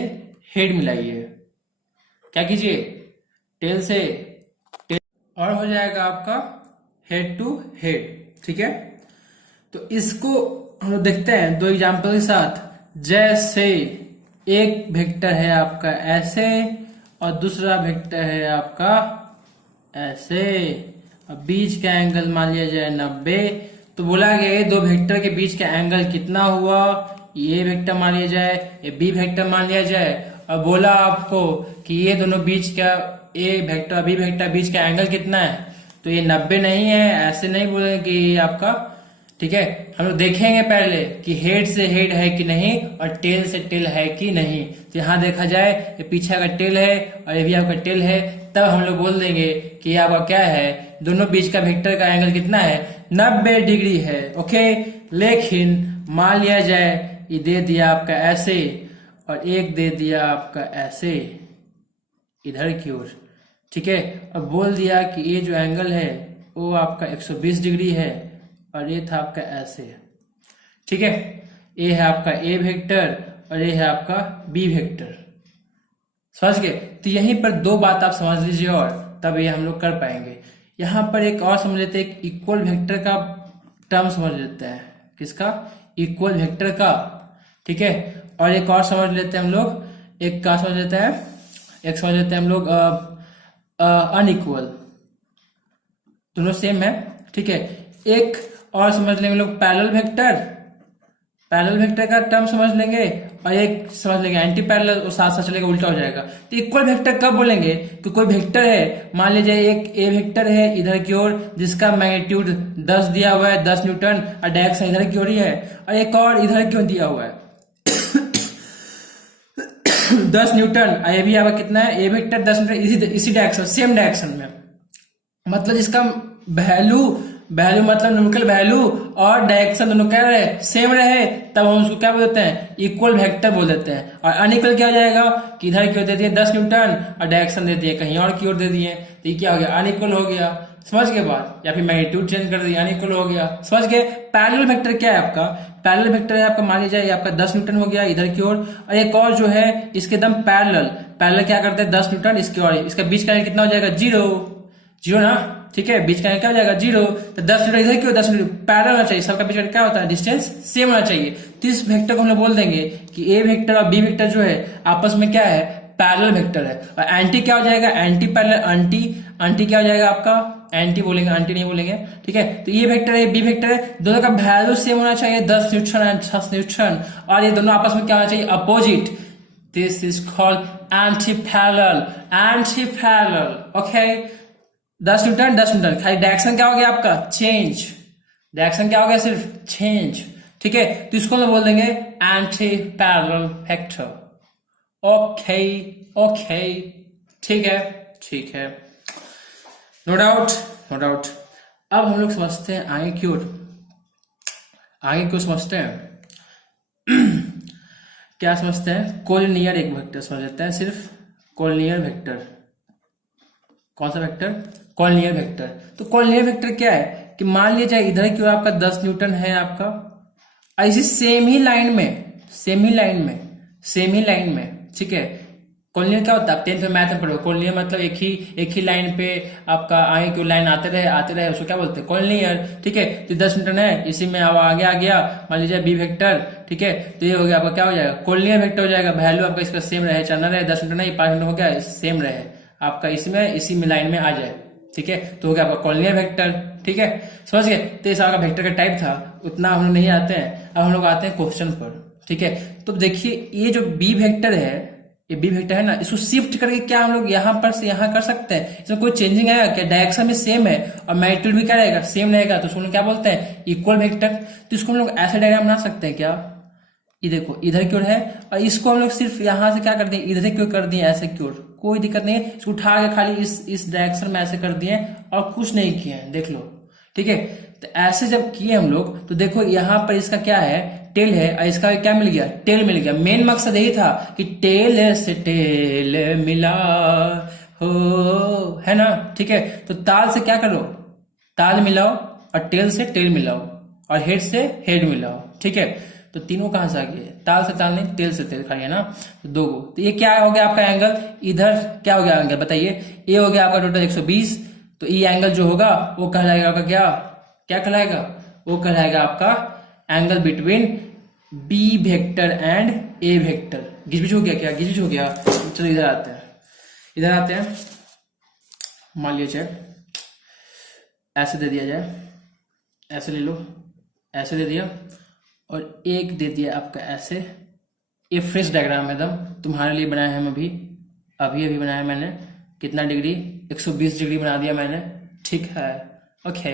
हेड मिलाइए, क्या कीजिए, टेल से टेल, और हो जाएगा आपका हेड टू हेड, ठीक है। तो इसको हम लोग देखते हैं दो एग्जांपल के साथ, जैसे एक वेक्टर है आपका ऐसे और दूसरा वेक्टर है आपका ऐसे, अब बीच का एंगल मान लिया जाए 90, तो बोला गया ये दो वेक्टर के बीच का एंगल कितना हुआ, ये वेक्टर मान लिया जाए, ये बी वेक्टर मान लिया जाए, और बोला आपको कि ये दोनों बीच का, ए वेक्टर बी वेक्टर बीच का एंगल कितना है, तो ये 90 नहीं है, ऐसे नहीं बोलेंगे कि ये आपका, ठीक है। हम लोग देखेंगे पहले कि हेड से हेड है कि नहीं और टेल से टेल है कि नहीं, तो यहाँ देखा जाए ये पीछे का टेल है और ये भी आपका टेल है, तब हम लोग बोल देंगे कि आपका क्या है, दोनों बीच का वेक्टर का एंगल कितना है, 90 डिग्री है, ओके। लेकिन मान लिया जाए ये दे दिया आपका ऐसे और एक दे दिया आपका ऐसे इधर की ओर, ठीक है। अब बोल दिया कि ये जो एंगल है वो आपका 120 डिग्री है और ये था आपका ऐसे, ठीक है। ये है आपका ए वेक्टर और ये है आपका बी वेक्टर, समझ गए। तो यहीं पर दो बात आप समझ लीजिए और तब ये हम लोग कर पाएंगे। यहाँ पर एक और समझ लेते हैं, इक्वल वेक्टर का टर्म समझ लेते हैं, किसका, इक्वल वेक्टर का, ठीक है। और एक और समझ लेते हैं हम लोग एक का समझ लेते हैं, एक समझ लेते हैं हम लोग अनइक्वल, दोनों सेम है, ठीक है। एक और समझ लेंगे हम लोग पैरेलल वेक्टर, पैरेलल वेक्टर का टर्म समझ लेंगे, और एक समझ लेंगे एंटी पैरेलल, और साथ साथ चलेगा उल्टा हो जाएगा। तो इक्वल वेक्टर कब बोलेंगे कि कोई वेक्टर है, मान लीजिए एक ए वेक्टर है इधर की ओर जिसका मैग्नीट्यूड 10 दिया हुआ है, 10 न्यूटन, और डायरेक्शन इधर की ओर ही है, और एक और इधर क्यों दिया हुआ है 10 न्यूटन, और ये भी आपका कितना है, ए वेक्टर 10 न्यूटन, इसी डायरेक्शन, सेम डायरेक्शन में, मतलब इसका वैल्यू मतलब न्यूमेरिकल वैल्यू और डायरेक्शन दोनों क्या रहे, सेम रहे, तब हम उसको क्या बोल देते हैं, इक्वल वेक्टर बोल देते हैं। और अनइक्वल क्या हो जाएगा कि इधर की ओर दे दिए 10 न्यूटन और डायरेक्शन दे दिए कहीं और की ओर दे दिए, तो ये क्या हो गया, अनइक्वल हो गया, समझ के बाद, या फिर मैग्नीट्यूड चेंज कर दिया, अनइक्वल हो गया, समझ गए। पैरेलल वेक्टर क्या है आपका, पैरेलल वेक्टर है आपका, मान लीजिए आपका 10 न्यूटन हो गया इधर की ओर, और एक और जो है इसके एकदम पैरेलल क्या करते हैं 10 न्यूटन इसकी ओर, इसका बीच का कितना हो जाएगा, जीरो ना, ठीक है, बीच का क्या हो जाएगा 0, तो 10 न्यूटन इधर क्यों, 10 न्यूटन पैरेलल होना चाहिए, सबका बीच का क्या होता है, डिस्टेंस सेम होना चाहिए। तो इस वेक्टर को हम लोग बोल देंगे कि ए वेक्टर और बी वेक्टर जो है आपस में क्या है, पैरेलल वेक्टर है। और एंटी क्या हो जाएगा, एंटी पैरेलल, एंटी क्या हो जाएगा आपका, एंटी बोलेंगे, एंटी नहीं बोलेंगे, ठीक है। तो ये वेक्टर है, बी वेक्टर है, दोनों का वैल्यू सेम होना चाहिए, 10 न्यूटन एंड 6 न्यूटन, और ये दोनों आपस में क्या होना चाहिए, opposite. This is called anti parallel, okay. 10 Newton 10 Newton, खाली डायरेक्शन क्या हो गया आपका, चेंज, डायरेक्शन क्या हो गया, सिर्फ चेंज, ठीक है। तो इसको हम बोल देंगे एंटी पैरेलल वेक्टर, ओके, ठीक है, नो डाउट। अब हम लोग समझते हैं आगे क्यों समझते हैं क्या समझते हैं, कोलिनियर एक वेक्टर समझ लेते हैं, सिर्फ कोलिनियर वेक्टर। कौन सा वेक्टर, कोलिनियर वेक्टर। तो कोलिनियर वेक्टर क्या है कि मान लीजिए इधर की ओर आपका 10 न्यूटन है आपका, ऐसी सेम ही लाइन में, ठीक है। कोलिनियर क्या होता है, 10th में मैथ में पढ़ो, कोलिनियर मतलब एक ही लाइन पे आपका आगे की लाइन आते रहे उसको क्या बोलते हैं, कोलिनियर, ठीक है। तो 10 न्यूटन है, इसी में अब आगे आ गया मान लीजिए बी वेक्टर, ठीक है। तो ये हो गया आपका क्या हो जाएगा, कोलिनियर वेक्टर हो जाएगा, वैल्यू आपका इसका सेम रहे, चाहे न रहे, 10 न्यूटन है, 5 न्यूटन हो गया, सेम रहे आपका, इसी में लाइन में आ जाए, ठीक है। तो हो गया आपका कोलिनियर वेक्टर, ठीक है, समझ गए। तो इस आपका वेक्टर का टाइप था, उतना हम लोग नहीं आते हैं, अब हम लोग आते हैं क्वेश्चन पर, ठीक है। तो देखिए ये जो बी वेक्टर है, ये बी वेक्टर है ना, इसको शिफ्ट करके क्या हम लोग यहाँ पर से यहाँ कर सकते हैं, इसमें कोई चेंजिंग आएगा क्या, डायरेक्शन में सेम है और मैग्नीट्यूड भी क्या रहेगा, सेम रहेगा, तो उसको क्या बोलते हैं, इक्वल वेक्टर। तो इसको हम लोग ऐसे डायग्राम बना सकते हैं क्या, ये देखो इधर की ओर है, और इसको हम लोग सिर्फ यहाँ से क्या कर दिए, इधर की ओर कर दिए, ऐसे की ओर, कोई दिक्कत नहीं है, इसको उठा के खाली इस डायरेक्शन में ऐसे कर दिए और कुछ नहीं किए हैं, देख लो, ठीक है। तो ऐसे जब किए हम लोग, तो देखो यहाँ पर इसका क्या है, टेल है, और इसका क्या मिल गया, टेल मिल गया। मेन मकसद यही था कि टेल से टेल मिला हो, है ना, ठीक है। तो ताल से क्या करो, ताल मिलाओ, और टेल से टेल मिलाओ, और हेड से हेड मिलाओ, ठीक है। तो तीनों कहां से आ गए, ताल से ताल नहीं, तेल से तेल खाइए ना, तो 2 गो। तो ये क्या हो गया आपका एंगल, इधर क्या हो गया एंगल बताइए, ये हो गया आपका टोटल 120, तो ये एंगल जो होगा वो कहलाएगा आपका क्या कहलाएगा, वो कहलाएगा आपका angle between b vector and a vector. गिचबिच हो गया क्या, गिचबिच हो गया, चलो इधर आते हैं, मान लीजिए ऐसे दे दिया जाए, ऐसे ले लो, ऐसे दे दिया, और एक दे दिया आपका ऐसे, ये फ्रेश डायग्राम है एकदम, तुम्हारे लिए बनाया है, हम अभी बनाया मैंने, कितना डिग्री, 120 डिग्री बना दिया मैंने, ठीक है, ओके।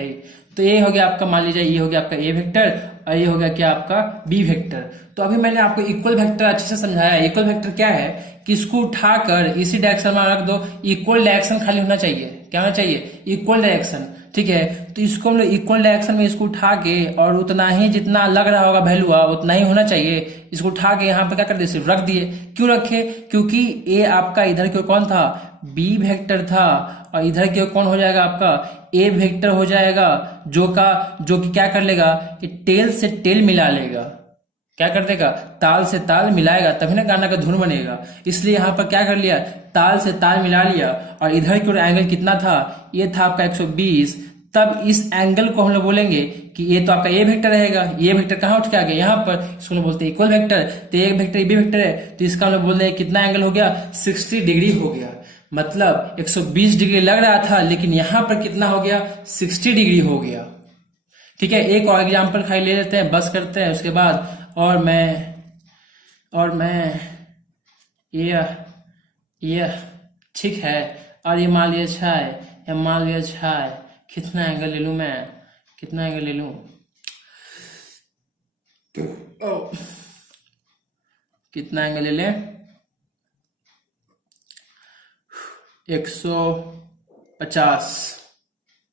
तो ये हो गया आपका, मान लीजिए ये हो गया आपका ए वेक्टर, और ये हो गया क्या आपका बी वेक्टर। तो अभी मैंने आपको इक्वल वेक्टर अच्छे से समझाया। इक्वल वेक्टर क्या है कि इसको उठाकर इसी डायरेक्शन में रख दो, इक्वल डायरेक्शन खाली होना चाहिए, क्या होना चाहिए, इक्वल डायरेक्शन, ठीक है। तो इसको हम लोग इक्वल डायरेक्शन में इसको उठा के, और उतना ही जितना लग रहा होगा वैल्यू उतना ही होना चाहिए, इसको उठा के यहाँ पे क्या कर दिए, सिर्फ रख दिए। क्यों रखे, क्योंकि ए आपका इधर की ओर कौन था, बी वेक्टर था, और इधर की ओर कौन हो जाएगा आपका ए वेक्टर हो जाएगा, जो कि क्या कर लेगा, कि टेल से टेल मिला लेगा, क्या कर देगा, ताल से ताल मिलाएगा, तभी ना गाना का धुन बनेगा। इसलिए यहाँ पर क्या कर लिया, ताल से ताल मिला लिया, और इधर की ओर एंगल कितना था, ये था आपका 120, तब इस एंगल को हम लोग बोलेंगे कि ये तो आपका ए वेक्टर रहेगा, ये वेक्टर कहाँ उठ के आ गया यहाँ पर, इसको हम लोग बोलते हैं इक्वल वेक्टर। तो एक वेक्टर बी वेक्टर है तो इसका हम लोग बोल रहे हैं कितना एंगल हो गया, 60 डिग्री हो गया। मतलब 120 डिग्री लग रहा था लेकिन यहाँ पर कितना हो गया, 60 डिग्री हो गया। ठीक है, एक और एग्जाम्पल खाली ले लेते हैं, बस करते हैं उसके बाद। और मैं ये ठीक है, और ये मान लिया 6, ये मान लिया 6, कितना एंगल ले लूं मैं, कितना एंगल ले लूं, कितना एंगल ले लें, 150।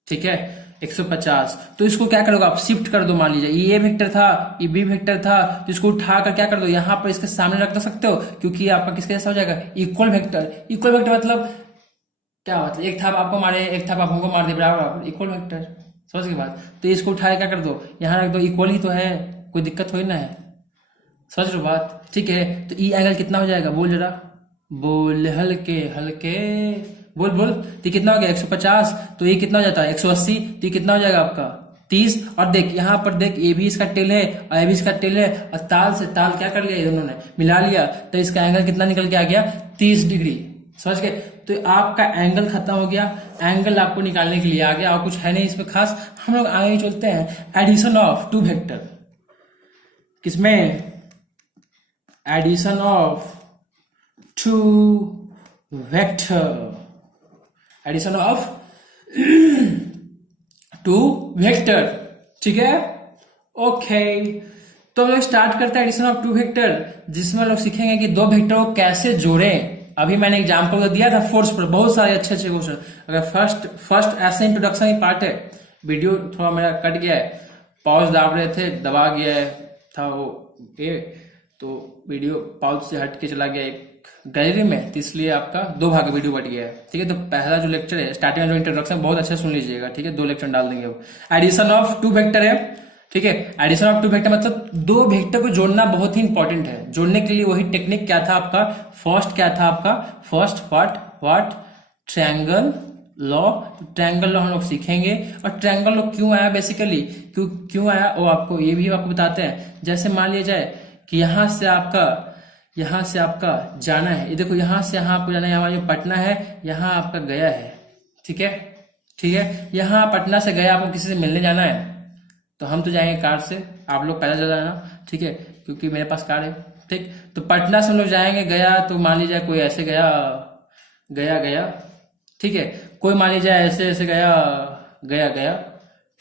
ठीक है, 150। तो इसको क्या करोगे आप, शिफ्ट कर दो। मान लीजिए ये वेक्टर था, ये बी वेक्टर था, तो इसको उठा कर क्या कर दो, यहाँ पर इसके सामने रख दो सकते हो, क्योंकि आपका किसके जैसा हो जाएगा, इक्वल वेक्टर। इक्वल वेक्टर मतलब क्या मतलब, एक था आपको मारे, एक था आप हमको मार दे, बराबर, इक्वल वेक्टर। समझ के बाद, तो इसको उठाए क्या कर दो, यहाँ रख दो, इक्वल ही तो है, कोई दिक्कत हो ही ना है। समझ लो बात, ठीक है। तो ई एंगल कितना हो जाएगा, बोल जरा, बोल, हल्के हल्के बोल बोल। तो कितना हो गया, 150। तो ये कितना हो जाता है, 180। तो ये कितना हो जाएगा आपका, 30। और देख यहाँ पर देख, ये भी इसका टेल है और ये भी इसका टेल है, और ताल से ताल क्या कर लिया, ये दोनों ने मिला लिया, तो इसका एंगल कितना निकल के आ गया, 30 डिग्री। समझ गए। तो आपका एंगल खत्म हो गया, एंगल आपको निकालने के लिए आ गया, और कुछ है नहीं इसमें खास। हम लोग आगे चलते हैं, एडिशन ऑफ टू वेक्टर। किसमें, addition of two vector, addition of two vector. ठीक है, ओके। तो हम लोग स्टार्ट करते हैं एडिशन ऑफ टू वेक्टर, जिसमें हम लोग सीखेंगे कि दो वेक्टर को कैसे जोड़ें। अभी मैंने एग्जाम्पल तो दिया था फोर्स पर, बहुत सारे अच्छे अच्छे क्वेश्चन। अगर फर्स्ट ऐसे इंट्रोडक्शन ही पार्ट है, वीडियो थोड़ा मेरा कट गया है, पॉज दाब रहे थे, दबा गया था वो ये, तो वीडियो पॉज से हट के चला गया एक गैलरी में, तो इसलिए आपका 2 भाग वीडियो बट गया है। ठीक है, तो पहला जो लेक्चर है, स्टार्टिंग में जो इंट्रोडक्शन, बहुत अच्छा सुन लीजिएगा। ठीक है, 2 लेक्चर डाल देंगे वो। एडिशन ऑफ टू वेक्टर है। ठीक है, एडिशन ऑफ टू वेक्टर मतलब 2 वेक्टर को जोड़ना बहुत ही इंपॉर्टेंट है। जोड़ने के लिए वही टेक्निक क्या था आपका, फर्स्ट क्या था आपका, first what triangle law. Triangle law हम लोग सीखेंगे, और ट्रायंगल लॉ क्यों आया, बेसिकली क्यों आया वो आपको, ये भी आपको बताते हैं। जैसे मान लिया जाए कि यहां से आपका जाना है, ये देखो, यहां से यहां आपको जाना है, हमारा जो पटना है यहां आपका गया है। ठीक है, यहां पटना से गया, आपको किसी से मिलने जाना है, तो हम तो जाएंगे कार से, आप लोग पैदल चल जाना। ठीक है, क्योंकि मेरे पास कार है। ठीक, तो पटना से हम लोग जाएंगे, गया, तो मान लीजिए कोई ऐसे गया। ठीक है, कोई मान लीजिए ऐसे गया।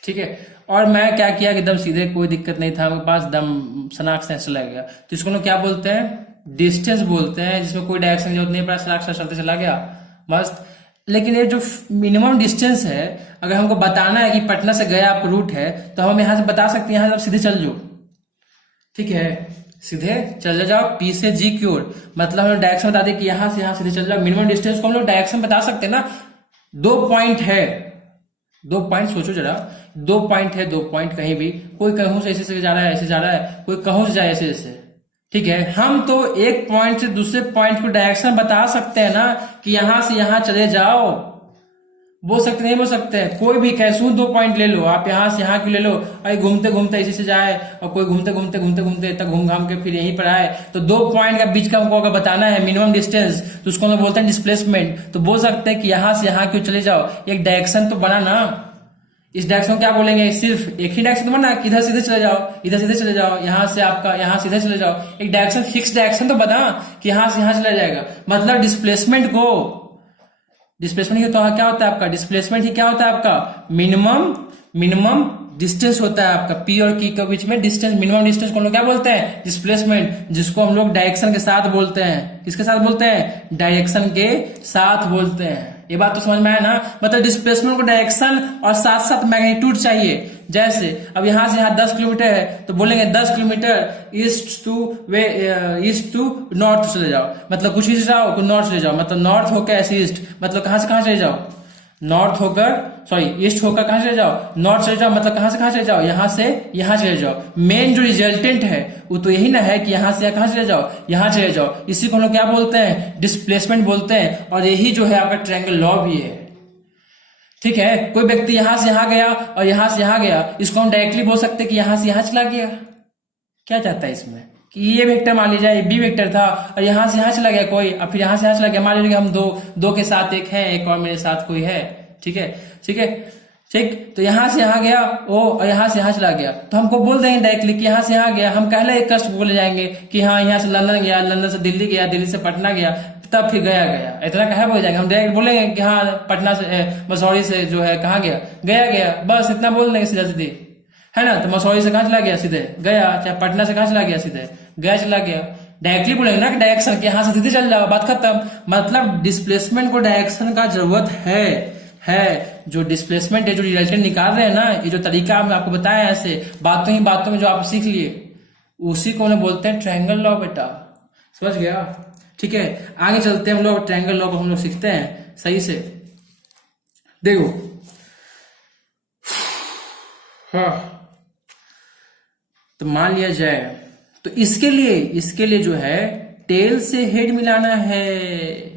ठीक है, और मैं क्या किया कि एकदम सीधे, कोई दिक्कत नहीं था मेरे पास, दम सनाक से चला गया। तो इसको लोग क्या बोलते हैं, डिस्टेंस बोलते हैं, जिसमें कोई डायरेक्शन की जरूरत नहीं पड़ा, सनाक से चलते चला गया, मस्त। लेकिन ये जो मिनिमम डिस्टेंस है, अगर हमको बताना है कि पटना से गया आपका रूट है, तो हम यहाँ से बता सकते हैं, यहाँ से आप सीधे चल जाओ। ठीक है, सीधे चल जाओ, पी से जी की ओर, मतलब हम लोग डायरेक्शन बता दें कि यहाँ से यहाँ सीधे चल जाओ। मिनिमम डिस्टेंस को हम लोग डायरेक्शन बता सकते हैं ना। 2 पॉइंट है, 2 पॉइंट सोचो जरा, 2 पॉइंट है, 2 पॉइंट कहीं भी, कोई कहूं से ऐसे जा रहा है, ऐसे जा रहा है, कोई कहूं से जाए ऐसे। ठीक है, हम तो एक पॉइंट से दूसरे पॉइंट को डायरेक्शन बता सकते हैं ना, कि यहां से यहां चले जाओ, बोल सकते नहीं बोल सकते हैं, कोई भी कैसू 2 पॉइंट ले लो, आप यहां से यहां क्यों ले लो, अरे घूमते घूमते इसी से जाए, और कोई घूमते तक घूम घाम के फिर यहीं पर आए, तो 2 पॉइंट का बीच का हमको अगर बताना है मिनिमम डिस्टेंस, तो उसको हम बोलते हैं डिस्प्लेसमेंट। तो बोल सकते हैं कि यहां से यहां क्यों चले जाओ, एक डायरेक्शन तो बना ना। इस डायरेक्शन क्या बोलेंगे, सिर्फ एक ही डायरेक्शन तो बना, किधर सीधे चले जाओ, इधर सीधे चले जाओ, यहाँ से आपका यहाँ सीधे चले जाओ, एक डायरेक्शन, फिक्स डायरेक्शन तो बना कि यहाँ से यहाँ चला जाएगा। मतलब डिस्प्लेसमेंट ही तो क्या होता है आपका, डिस्प्लेसमेंट ही क्या होता है आपका, मिनिमम डिस्टेंस होता है आपका, पी और की के बीच में डिस्टेंस, मिनिमम डिस्टेंस को हम लोग क्या बोलते हैं, डिस्प्लेसमेंट, जिसको हम लोग डायरेक्शन के साथ बोलते हैं। किसके साथ बोलते हैं, डायरेक्शन के साथ बोलते हैं। ये बात तो समझ में आया ना, मतलब डिस्प्लेसमेंट को डायरेक्शन और साथ साथ मैग्नीट्यूड चाहिए। जैसे अब यहां से यहाँ 10 किलोमीटर है, तो बोलेंगे 10 किलोमीटर ईस्ट टू नॉर्थ चले जाओ, मतलब कुछ ईस्ट जाओ, कुछ नॉर्थ चले जाओ, मतलब नॉर्थ होकर ऐसे ईस्ट, मतलब कहां से कहां चले जाओ, ईस्ट होकर कहां चले जाओ, नॉर्थ चले जाओ, मतलब कहां से कहां चले जाओ, यहां से यहां चले जाओ। मेन जो रिजल्टेंट है वो तो यही ना है कि यहां से कहां चले जाओ, यहां चले जाओ। इसी को हम लोग क्या बोलते हैं, डिस्प्लेसमेंट बोलते हैं, और यही जो है आपका ट्रायंगल लॉ भी है। ठीक है, कोई व्यक्ति यहां से यहां गया और यहां से यहां गया, इसको हम डायरेक्टली बोल सकते कि यहां से यहां चला गया। क्या चाहता है इसमें कि ये वेक्टर मान लीजिए बी वेक्टर था और यहां से यहां चला गया कोई, और फिर यहां से यहां चला गया। मान लीजिए हम दो के साथ एक है, एक और मेरे साथ कोई है। ठीक है, ठीक है, ठीक। तो यहां से यहां गया ओ, और यहां से यहां चला गया, तो हमको बोल देंगे डायरेक्टली कि यहां से यहां गया। हम पहले एक कष्ट बोले जाएंगे कि हाँ यहाँ से लंदन गया, लंदन से दिल्ली गया, दिल्ली से पटना गया, तब फिर गया गया, इतना कहा बोल जाएंगे। हम डायरेक्ट बोलेंगे कि हाँ पटना से मसौरी से जो है कहाँ गया, गया गया, बस इतना बोल देंगे सीधा सीधी, है ना। तो मसौरी से कहाँ चला गया, सीधे गया। चाहे पटना से कहाँ चला गया, सीधे गया चला गया। डायरेक्टली बोलेंगे ना कि डायरेक्शन के यहाँ से सीधे चल जाओ, बात खत्म। मतलब डिस्प्लेसमेंट को डायरेक्शन का जरूरत है। जो डिस्प्लेसमेंट है, जो रिजल्टेंट निकाल रहे हैं ना, ये जो तरीका हमने आपको बताया ऐसे बातों ही बातों में जो आप सीख लिए, उसी को बोलते हैं ट्रायंगल लॉ बेटा, समझ गया। ठीक है, आगे चलते हैं हम लोग, ट्रायंगल लॉ को हम लोग सीखते हैं सही से। देखो हाँ, तो मान लिया जाए तो इसके लिए जो है टेल से हेड मिलाना है।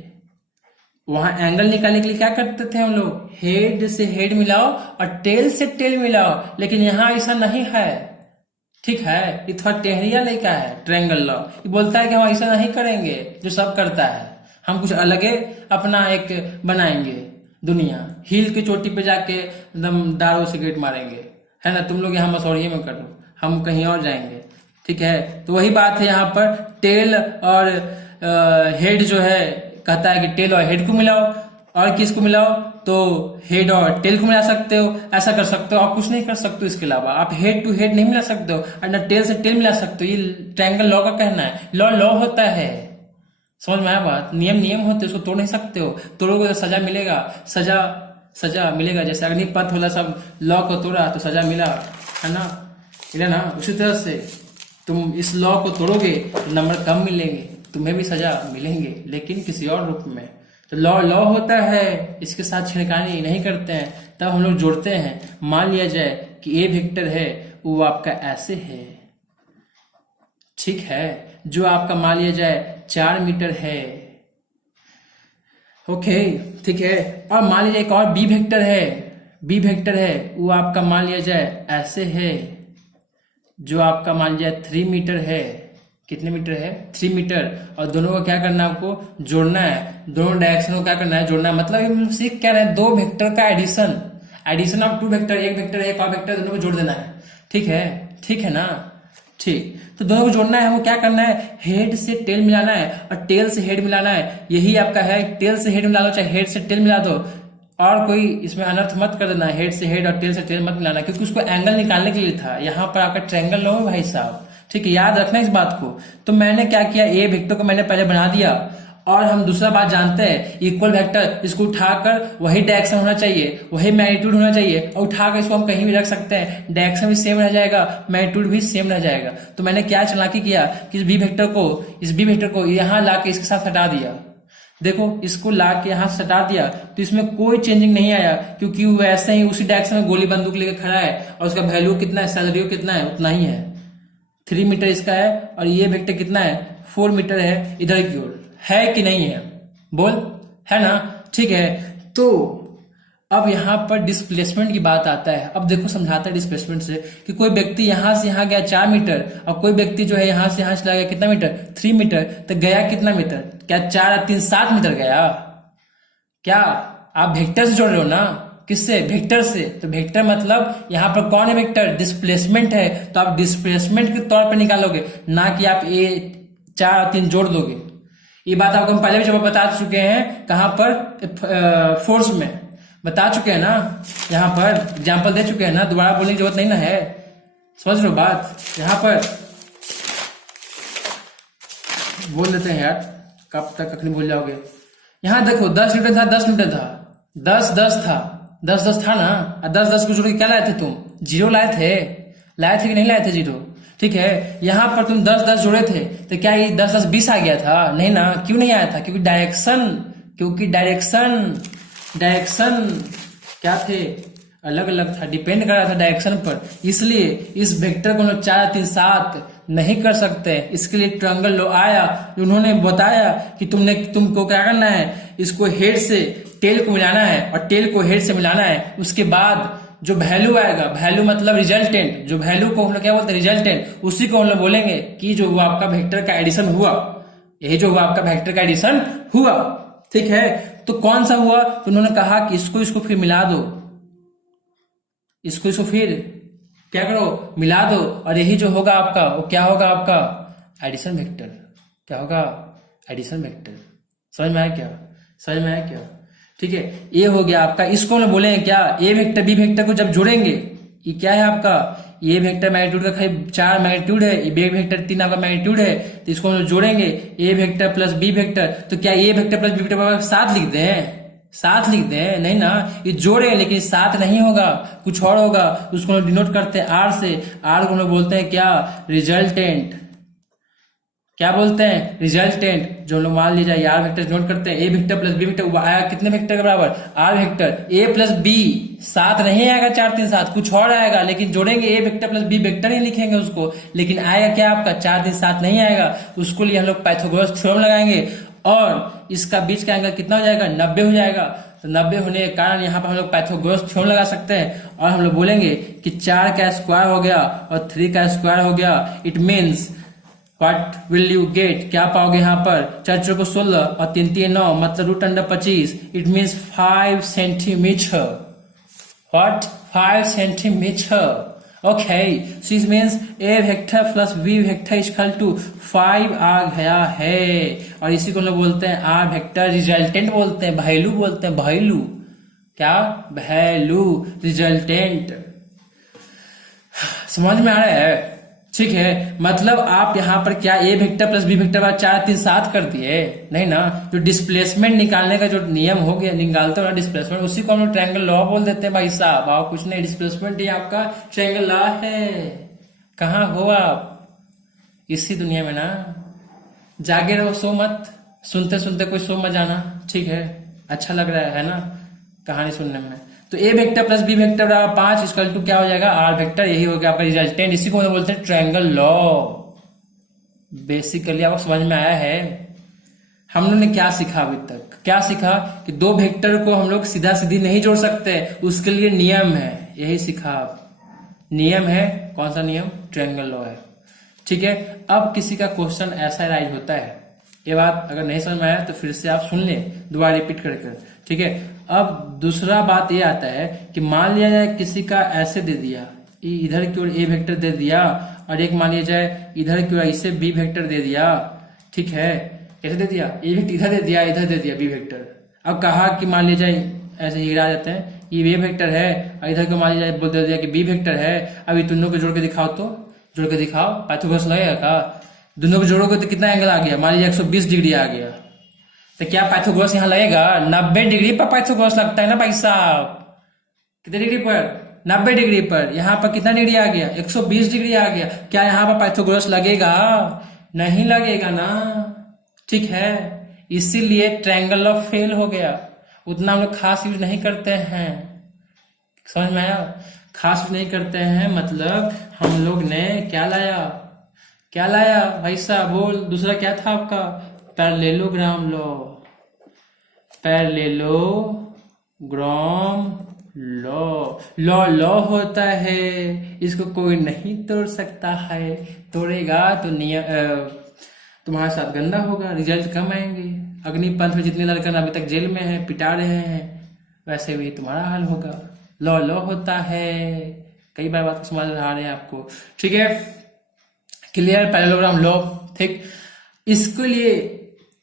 वहां एंगल निकालने के लिए क्या करते थे हम लोग, हेड से हेड मिलाओ और टेल से टेल मिलाओ, लेकिन यहां ऐसा नहीं है। ठीक है, ये थोड़ा टेढ़िया लेका है ट्रायंगल लॉ। ये बोलता है कि हम ऐसा नहीं करेंगे जो सब करता है, हम कुछ अलग अपना एक बनाएंगे दुनिया। हिल की चोटी पे जाके एकदम दारू सिगरेट मारेंगे, है ना। तुम लोग यहाँ मसौरी में कर लो, हम कहीं और जाएंगे। ठीक है, तो वही बात है यहाँ पर। टेल और हेड जो है कहता है कि टेल और हेड को मिलाओ, और किसको मिलाओ, तो हेड और टेल को मिला सकते हो, ऐसा कर सकते हो। आप कुछ नहीं कर सकते हो इसके अलावा, आप हेड टू हेड नहीं मिला सकते हो और ना टेल से टेल मिला सकते हो। ये ट्रायंगल लॉ का कहना है, लॉ होता है, समझ में आया बात। नियम होते हैं, उसको तोड़ नहीं सकते हो। तोड़ोगे तो सजा मिलेगा, सजा मिलेगा। जैसे अग्निपथ वाला सब लॉ को तोड़ा तो सजा मिला, है ना, मिला ना। उसी तरह से तुम इस लॉ को तोड़ोगे तो नंबर कम मिलेंगे, तुम्हें भी सजा मिलेंगे, लेकिन किसी और रूप में। तो लॉ होता है, इसके साथ छिड़कानी नहीं करते हैं, तब हम लोग जोड़ते हैं। मान लिया जाए कि ए वेक्टर है, वो आपका ऐसे है, ठीक है, जो आपका मान लिया जाए 4 मीटर है। ओके, ठीक है। और मान लीजिए एक और बी वेक्टर है, वो आपका मान लिया जाए ऐसे है, जो आपका मान लिया 3 मीटर है। कितने मीटर है, 3 मीटर। और दोनों को क्या करना है, आपको जोड़ना है। दोनों डायरेक्शन को क्या करना है, जोड़ना है। मतलब हम सीख क्या रहे हैं, 2 वेक्टर का एडिशन ऑफ 2 वेक्टर, एक वेक्टर एक और वेक्टर, दोनों को जोड़ देना है। ठीक है ना, ठीक। तो दोनों को जोड़ना है, वो क्या करना है, हेड से टेल मिलाना है और टेल से हेड मिलाना है। यही आपका है, टेल से हेड मिला दो चाहे हेड से टेल मिला दो, और कोई इसमें अनर्थ मत कर देना। हेड से हेड और टेल से टेल मत मिलाना, क्योंकि उसको एंगल निकालने के लिए था। यहाँ पर आपका ट्रायंगल लॉ है भाई साहब, ठीक है, याद रखना इस बात को। तो मैंने क्या किया, ए वेक्टर को मैंने पहले बना दिया, और हम दूसरा बात जानते हैं, इक्वल वेक्टर, इसको उठाकर वही डायरेक्शन होना चाहिए, वही मैग्नीट्यूड होना चाहिए, और उठाकर इसको हम कहीं भी रख सकते हैं, डायरेक्शन भी सेम रह जाएगा, मैग्नीट्यूड भी सेम रह जाएगा। तो मैंने क्या चालाकी किया कि इस बी वेक्टर को यहाँ ला के इसके साथ हटा दिया। देखो, इसको ला के यहाँ से हटा दिया तो इसमें कोई चेंजिंग नहीं आया, क्योंकि वो वैसे ही उसी डायरेक्शन में गोली बंदूक लेकर खड़ा है, और उसका वैल्यू कितना है, सैलरी कितना है, उतना ही है। 3 मीटर इसका है, और ये वेक्टर कितना है, 4 मीटर है इधर की ओर, है कि नहीं है, बोल, है ना। ठीक है, तो अब यहाँ पर डिस्प्लेसमेंट की बात आता है। अब देखो समझाता है डिस्प्लेसमेंट से कि कोई व्यक्ति यहाँ से यहाँ गया 4 मीटर, और कोई व्यक्ति जो है यहाँ से यहाँ चला गया कितना मीटर, 3 मीटर। तो गया कितना मीटर, क्या 4 और 3 7 मीटर गया। क्या आप वेक्टर से जोड़ रहे हो ना, किससे, वेक्टर से। तो वेक्टर मतलब यहाँ पर कौन है, वेक्टर, डिस्प्लेसमेंट है। तो आप डिस्प्लेसमेंट के तौर पर निकालोगे, ना कि आप ये 4 और 3 जोड़ दोगे। ये बात आपको हम पहले भी जब बता चुके हैं, कहां पर, फोर्स में बता चुके हैं ना, यहाँ पर एग्जाम्पल दे चुके हैं ना, दोबारा बोलने की जरूरत नहीं ना है, समझ लो बात। यहाँ पर बोल देते हैं यार, कब तक कखनी भूल जाओगे। यहाँ देखो 10 न्यूटन था, 10 न्यूटन था, 10 था, 10 था ना। 10 को जोड़ के क्या लाए थे तुम, 0 लाए थे कि नहीं लाए थे, 0। ठीक है, यहाँ पर तुम 10 जोड़े थे, तो क्या ये 10 20 आ गया था, नहीं ना। क्यों नहीं आया था, क्योंकि डायरेक्शन क्या थे, अलग अलग था, डिपेंड कर रहा था डायरेक्शन पर। इसलिए इस वेक्टर को 4 3 7 नहीं कर सकते। इसके लिए ट्रायंगल लॉ आया, उन्होंने बताया कि तुमको क्या करना है, इसको हेड से टेल को मिलाना है और टेल को हेड से मिलाना है। उसके बाद जो वैल्यू आएगा, वैल्यू मतलब रिजल्टेंट, जो वैल्यू को हम लोग क्या बोलते हैं, रिजल्टेंट, उसी को हम लोग बोलेंगे कि जो वो आपका वेक्टर का एडिशन हुआ, यही जो हुआ आपका वेक्टर का एडिशन हुआ। ठीक है, तो कौन सा हुआ, तो उन्होंने कहा कि इसको फिर मिला दो, इसको फिर क्या करो, मिला दो, और यही जो होगा आपका वो क्या होगा, आपका एडिशन वेक्टर। क्या होगा, एडिशन वेक्टर। समझ में आया क्या, समझ में आया क्या। ठीक है, ये हो गया आपका। इसको हम बोलेंगे क्या, ए वेक्टर बी वेक्टर को जब जोड़ेंगे, ये क्या है आपका, ये वेक्टर मैग्नीट्यूड का खाली 4 मैग्नीट्यूड है, ये बी वेक्टर 3 आपका मैग्नीट्यूड है, तो इसको हम जोड़ेंगे ए वेक्टर प्लस बी वेक्टर। तो क्या ए वेक्टर प्लस बी वेक्टर साथ लिख दें, साथ लिख दें, नहीं ना, ये जोड़े लेकिन साथ नहीं होगा, कुछ और होगा। उसको हम डिनोट करते हैं आर से, आर को हम लोग बोलते हैं क्या, रिजल्टेंट। क्या बोलते हैं, रिजल्टेंट। जो लोग मान लीजिए आर वेक्टर नोट करते हैं, A vector plus B vector आया कितने वेक्टर के बराबर, are vector. A plus B साथ नहीं आएगा 4 3 7, कुछ और आएगा, लेकिन जोड़ेंगे ए वेक्टर प्लस बी वेक्टर ही लिखेंगे उसको, लेकिन आएगा क्या आपका 4 3 7 नहीं आएगा। उसको लिए हम लोग पाइथागोरस थ्योरम लगाएंगे और इसका बीच का एंगल कितना हो जाएगा, 90 हो जाएगा। तो 90 होने के कारण यहाँ पर हम लोग पाइथागोरस थ्योरम लगा सकते हैं और हम लोग बोलेंगे कि 4 का स्क्वायर हो गया और 3 का स्क्वायर हो गया। It means what will you get, क्या पाओगे यहाँ पर, 4 4 को 16 और 3 3 9 मतलब √25। It means 5 centimetre. What, 5 centimetre. Okay, so it means A vector plus B vector equal to 5 आ गया है। और इसी को लोग बोलते हैं आर वेक्टर रिजल्टेंट बोलते हैं, वैल्यू बोलते हैं, वैल्यू। क्या, वैल्यू, रिजल्टेंट। समझ में आ रहा है, ठीक है। मतलब आप यहाँ पर क्या ए वेक्टर प्लस बी वेक्टर बाद 4 3 7 कर दिए, नहीं ना। जो डिस्प्लेसमेंट निकालने का जो नियम हो गया, निकालते हो डिस्प्लेसमेंट, उसी को हम लोग ट्रायंगल लॉ बोल देते हैं भाई साहब। और कुछ नहीं, डिस्प्लेसमेंट ही आपका ट्रायंगल लॉ है। कहाँ हो आप, इसी दुनिया में ना। जागे रहो, सो मत, सुनते सुनते कोई सो मत जाना, ठीक है। अच्छा लग रहा है ना कहानी सुनने में। तो a vector plus B vector 5 equal to क्या हो जाएगा, आर वेक्टर। यही हो गया आपका रिजल्टेंट। इसी को बोलते हैं ट्रायंगल लॉ। बेसिकली आपको समझ में आया है। हम लोग ने क्या सीखा अभी तक, क्या सीखा कि दो वेक्टर को हम लोग सीधा सीधी नहीं जोड़ सकते, उसके लिए नियम है, यही सीखा। नियम है, कौन सा नियम, ट्रायंगल लॉ है, ठीक है। अब किसी का क्वेश्चन ऐसा राइज होता है, ये बात अगर नहीं समझ में आया तो फिर से आप सुन लें, दोबारा रिपीट करके, ठीक है। अब दूसरा बात ये आता है कि मान लिया जाए किसी का ऐसे दे दिया, इधर की ओर ए वेक्टर दे दिया, और एक मान लिया जाए इधर की ओर इसे बी वेक्टर दे दिया, ठीक है। कैसे दे दिया, ए वेक्टर इधर दे दिया, इधर दे दिया बी वेक्टर। अब कहा कि मान लिया जाए ऐसे ही गिरा जाते हैं, ये ए वेक्टर है और इधर को मान लिया जाए बोल दे दिया कि बी वेक्टर है। अब ये दोनों को जोड़ के दिखाओ, तो जोड़ के दिखाओ, पाइथागोरस लगेगा का, दोनों को जोड़ोगे तो कितना एंगल आ गया, मान लीजिए 120 डिग्री आ गया। तो क्या पाइथागोरस यहाँ लगेगा, 90 डिग्री पर पाइथागोरस लगता है ना भाई साहब। कितने डिग्री पर, 90 डिग्री पर। यहाँ पर कितना डिग्री आ गया, 120 डिग्री आ गया। क्या यहाँ पर पाइथागोरस लगेगा, नहीं लगेगा ना, ठीक है। इसीलिए ट्रायंगल लॉ फेल हो गया, उतना हम लोग खास यूज नहीं करते हैं, समझ में आया। खास यूज नहीं करते हैं मतलब हम लोग ने क्या लाया, क्या लाया भाई साहब, बोल। दूसरा क्या था आपका, parallelogram law, parallelogram law. Law law होता है, इसको कोई नहीं तोड़ सकता है, तोड़ेगा तो तुम्हारे साथ गंदा होगा, रिजल्ट कम आएंगे। अग्निपंथ में जितने लड़के अभी तक जेल में हैं, पिटा रहे हैं, वैसे भी तुम्हारा हाल होगा। लॉ लॉ होता है, कई बार बात को समझ आ रहे हैं आपको, ठीक है। क्लियर, पैरेललोग्राम लॉ, ठीक। इसके लिए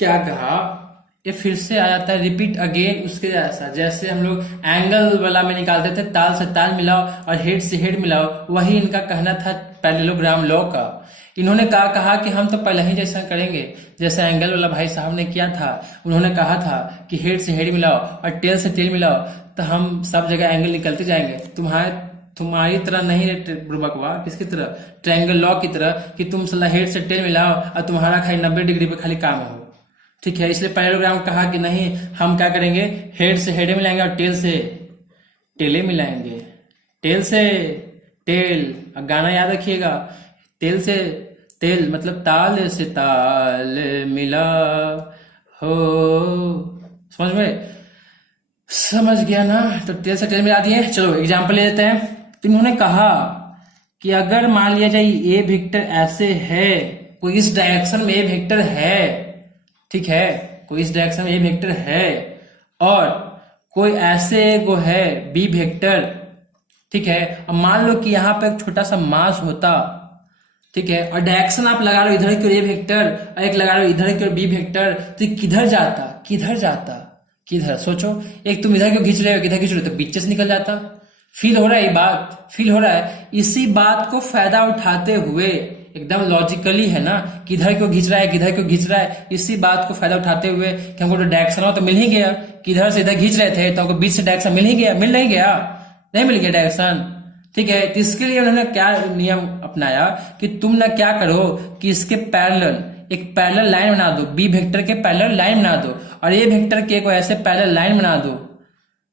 क्या कहा, ये फिर से आ जाता है रिपीट अगेन उसके जैसा, जैसे हम लोग एंगल वाला में निकालते थे, ताल से ताल मिलाओ और हेड से हेड मिलाओ, वही इनका कहना था पैरेललोग्राम लॉ का। इन्होंने कहा कि हम तो पहले ही जैसा करेंगे जैसे एंगल वाला भाई साहब ने किया था। उन्होंने कहा था कि हेड से हेड मिलाओ और टेल से टेल मिलाओ, तो हम सब जगह एंगल निकलते जाएंगे। तुम्हारी तरह नहीं बुड़बकवा, किसकी तरह, ट्रायंगल लॉ की तरह, कि तुम सला हेड से टेल मिलाओ और तुम्हारा खाली 90 डिग्री पे खाली काम हो, ठीक है। इसलिए पैरेललोग्राम कहा कि नहीं, हम क्या करेंगे, हेड से हेड मिलाएंगे और टेल से टेले मिलाएंगे, टेल से टेल। अब गाना याद रखिएगा, तेल से तेल मतलब ताल से ताल मिला हो, समझ में, समझ गया ना। तो टेल से टेल मिला दिए। चलो एग्जाम्पल ले लेते हैं। तो इन्होंने कहा कि अगर मान लिया जाए ए वेक्टर ऐसे है, कोई इस डायरेक्शन में ए वेक्टर है, ठीक है, कोई इस डायरेक्शन में ए वेक्टर है, और कोई ऐसे को है बी वेक्टर, ठीक है। अब मान लो कि यहाँ पे एक छोटा सा मास होता, ठीक है, और डायरेक्शन आप लगा लो इधर की ओर ए वेक्टर और एक लगा लो इधर की ओर बी वेक्टर, तो किधर जाता, किधर जाता, किधर, सोचो। एक तुम इधर क्यों खींच रहे हो, किधर खींच रहे हो, तो बीच से निकल जाता। फील हो रहा है ये बात, फील हो रहा है। इसी बात को फायदा उठाते हुए एकदम लॉजिकली है ना, किधर क्यों खींच रहा है, किधर क्यों खींच रहा है, इसी बात को फायदा उठाते हुए कि हमको तो डायरेक्शन हो तो मिल ही गया, किधर से इधर खींच रहे थे तो हमको बीच से डायरेक्शन मिल ही गया, मिल नहीं गया, नहीं मिल गया डायरेक्शन, ठीक है। तो इसके लिए उन्होंने क्या नियम अपनाया कि तुम ना क्या करो कि इसके पैरेलल एक पैरेलल लाइन बना दो, बी वेक्टर के पैरेलल लाइन बना दो, और ए वेक्टर के को ऐसे पैरेलल लाइन बना दो।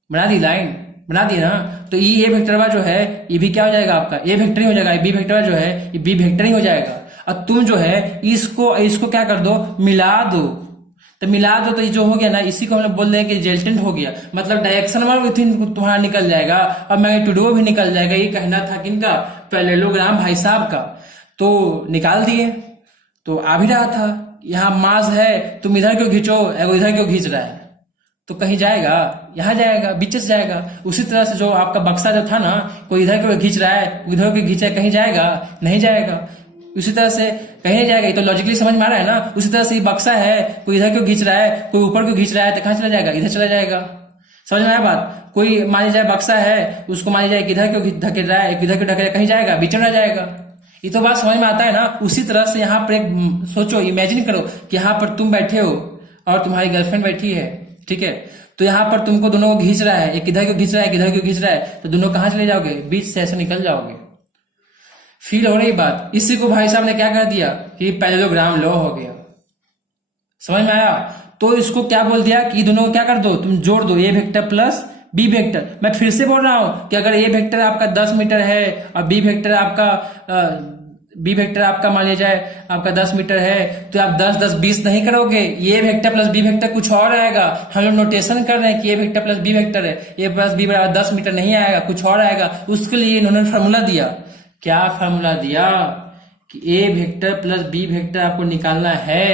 बना दी लाइन, बना दी ना। तो ये ए वेक्टर जो है ये भी क्या हो जाएगा आपका, ए वेक्टर ही हो जाएगा। बी वेक्टर जो है ये बी वेक्टर ही हो जाएगा। और तुम जो है इसको क्या कर दो, मिला दो। तो मिला दो तो ये जो हो गया ना, इसी को हम लोग बोल रहे हैं कि रिजल्टेंट हो गया, मतलब डायरेक्शन विथिन तुम्हारा निकल जाएगा और मैग्नीट्यूड भी निकल जाएगा। ये कहना था किनका, पैरेललोग्राम भाई साहब का। तो निकाल दिए। तो आ भी रहा था, यहाँ मास है, तुम इधर क्यों खींचो, एगो इधर क्यों खींच रहा है, तो कहीं जाएगा, यहाँ जाएगा, बीच से जाएगा। उसी तरह से जो आपका बक्सा जो था ना, कोई इधर क्यों खींच रहा है, उधर क्यों खींचा है, कहीं जाएगा, नहीं जाएगा। उसी तरह से कहीं नहीं जाएगा। ये तो लॉजिकली समझ में आ रहा है ना। उसी तरह से ये बक्सा है, कोई इधर क्यों खींच रहा है, कोई ऊपर क्यों खींच रहा है, तो कहाँ चला जाएगा, इधर चला जाएगा। समझ में आया बात। कोई मान लीजिए बक्सा है, उसको मान लीजिए इधर क्यों धकेल रहा है, इधर क्यों धकेल, कहीं जाएगा, बीच में जाएगा। ये तो बात समझ में आता है ना। उसी तरह से यहाँ पर एक सोचो, इमेजिन करो कि यहाँ पर तुम बैठे हो और तुम्हारी गर्लफ्रेंड बैठी है, ठीक है। तो यहाँ पर तुमको दोनों को खींच रहा है, एक इधर क्यों खींच रहा है, किधर क्यों खींच रहा है, तो दोनों कहाँ चले जाओगे, बीच से ऐसे निकल जाओगे। फील हो रही बात। इसी को भाई साहब ने क्या कर दिया कि पैरेललोग्राम लॉ हो गया। समझ में आया। तो इसको क्या बोल दिया कि दोनों को क्या कर दो, तुम जोड़ दो, ए वेक्टर प्लस बी वेक्टर। मैं फिर से बोल रहा हूं कि अगर ए वेक्टर आपका 10 मीटर है और बी वेक्टर आपका मान लिया जाए आपका 10 मीटर है, तो आप 10 10 20 नहीं करोगे। ए वेक्टर प्लस बी वेक्टर कुछ और आएगा। हम लोग नोटेशन कर रहे हैं कि ए वेक्टर प्लस बी वेक्टर है, ए प्लस बी बराबर 10 मीटर नहीं आएगा, कुछ और आएगा। उसके लिए इन्होंने फॉर्मूला दिया। क्या फॉर्मूला दिया कि ए वेक्टर प्लस बी वेक्टर आपको निकालना है,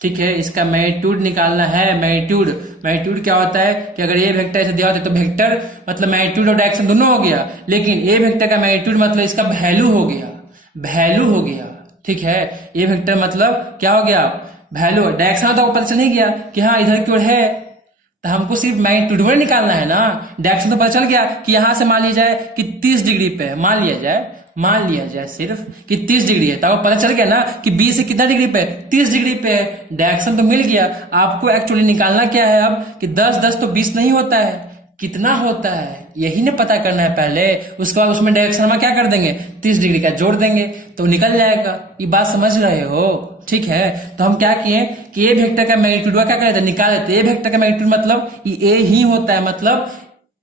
ठीक है। इसका मैग्नीट्यूड निकालना है। मैग्नीट्यूड क्या होता है कि अगर ए वेक्टर ऐसे दिया होता है तो वेक्टर मतलब मैग्नीट्यूड और डायरेक्शन दोनों हो गया, लेकिन ए वेक्टर का मैग्नीट्यूड मतलब इसका वैल्यू हो गया, वैल्यू हो गया, ठीक है। ए वेक्टर मतलब क्या हो गया, वैल्यू। डायरेक्शन तो आपको पता चल नहीं गया कि हाँ इधर की ओर है, तो हमको सिर्फ मैग्नीट्यूड निकालना है ना। डायरेक्शन तो पता चल गया कि यहां से मान लिया जाए कि 30 डिग्री पे है, मान लिया जाए सिर्फ कि 30 डिग्री है, तो आपको पता चल गया ना कि बी से कितना डिग्री पे, 30 डिग्री पे है। डायरेक्शन तो मिल गया। आपको एक्चुअली निकालना क्या है अब कि 10 10 तो 20 नहीं होता है, कितना होता है यही ने पता करना है पहले। उसके बाद उसमें डायरेक्शन में क्या कर देंगे, 30 डिग्री का जोड़ देंगे तो निकल जाएगा। ये बात समझ रहे हो, ठीक है। तो हम क्या किए कि ए वेक्टर का मैग्नीट्यूड क्या कर लेते, निकाल लेते। ए वेक्टर का मैग्नीट्यूड मतलब ये ए ही होता है, मतलब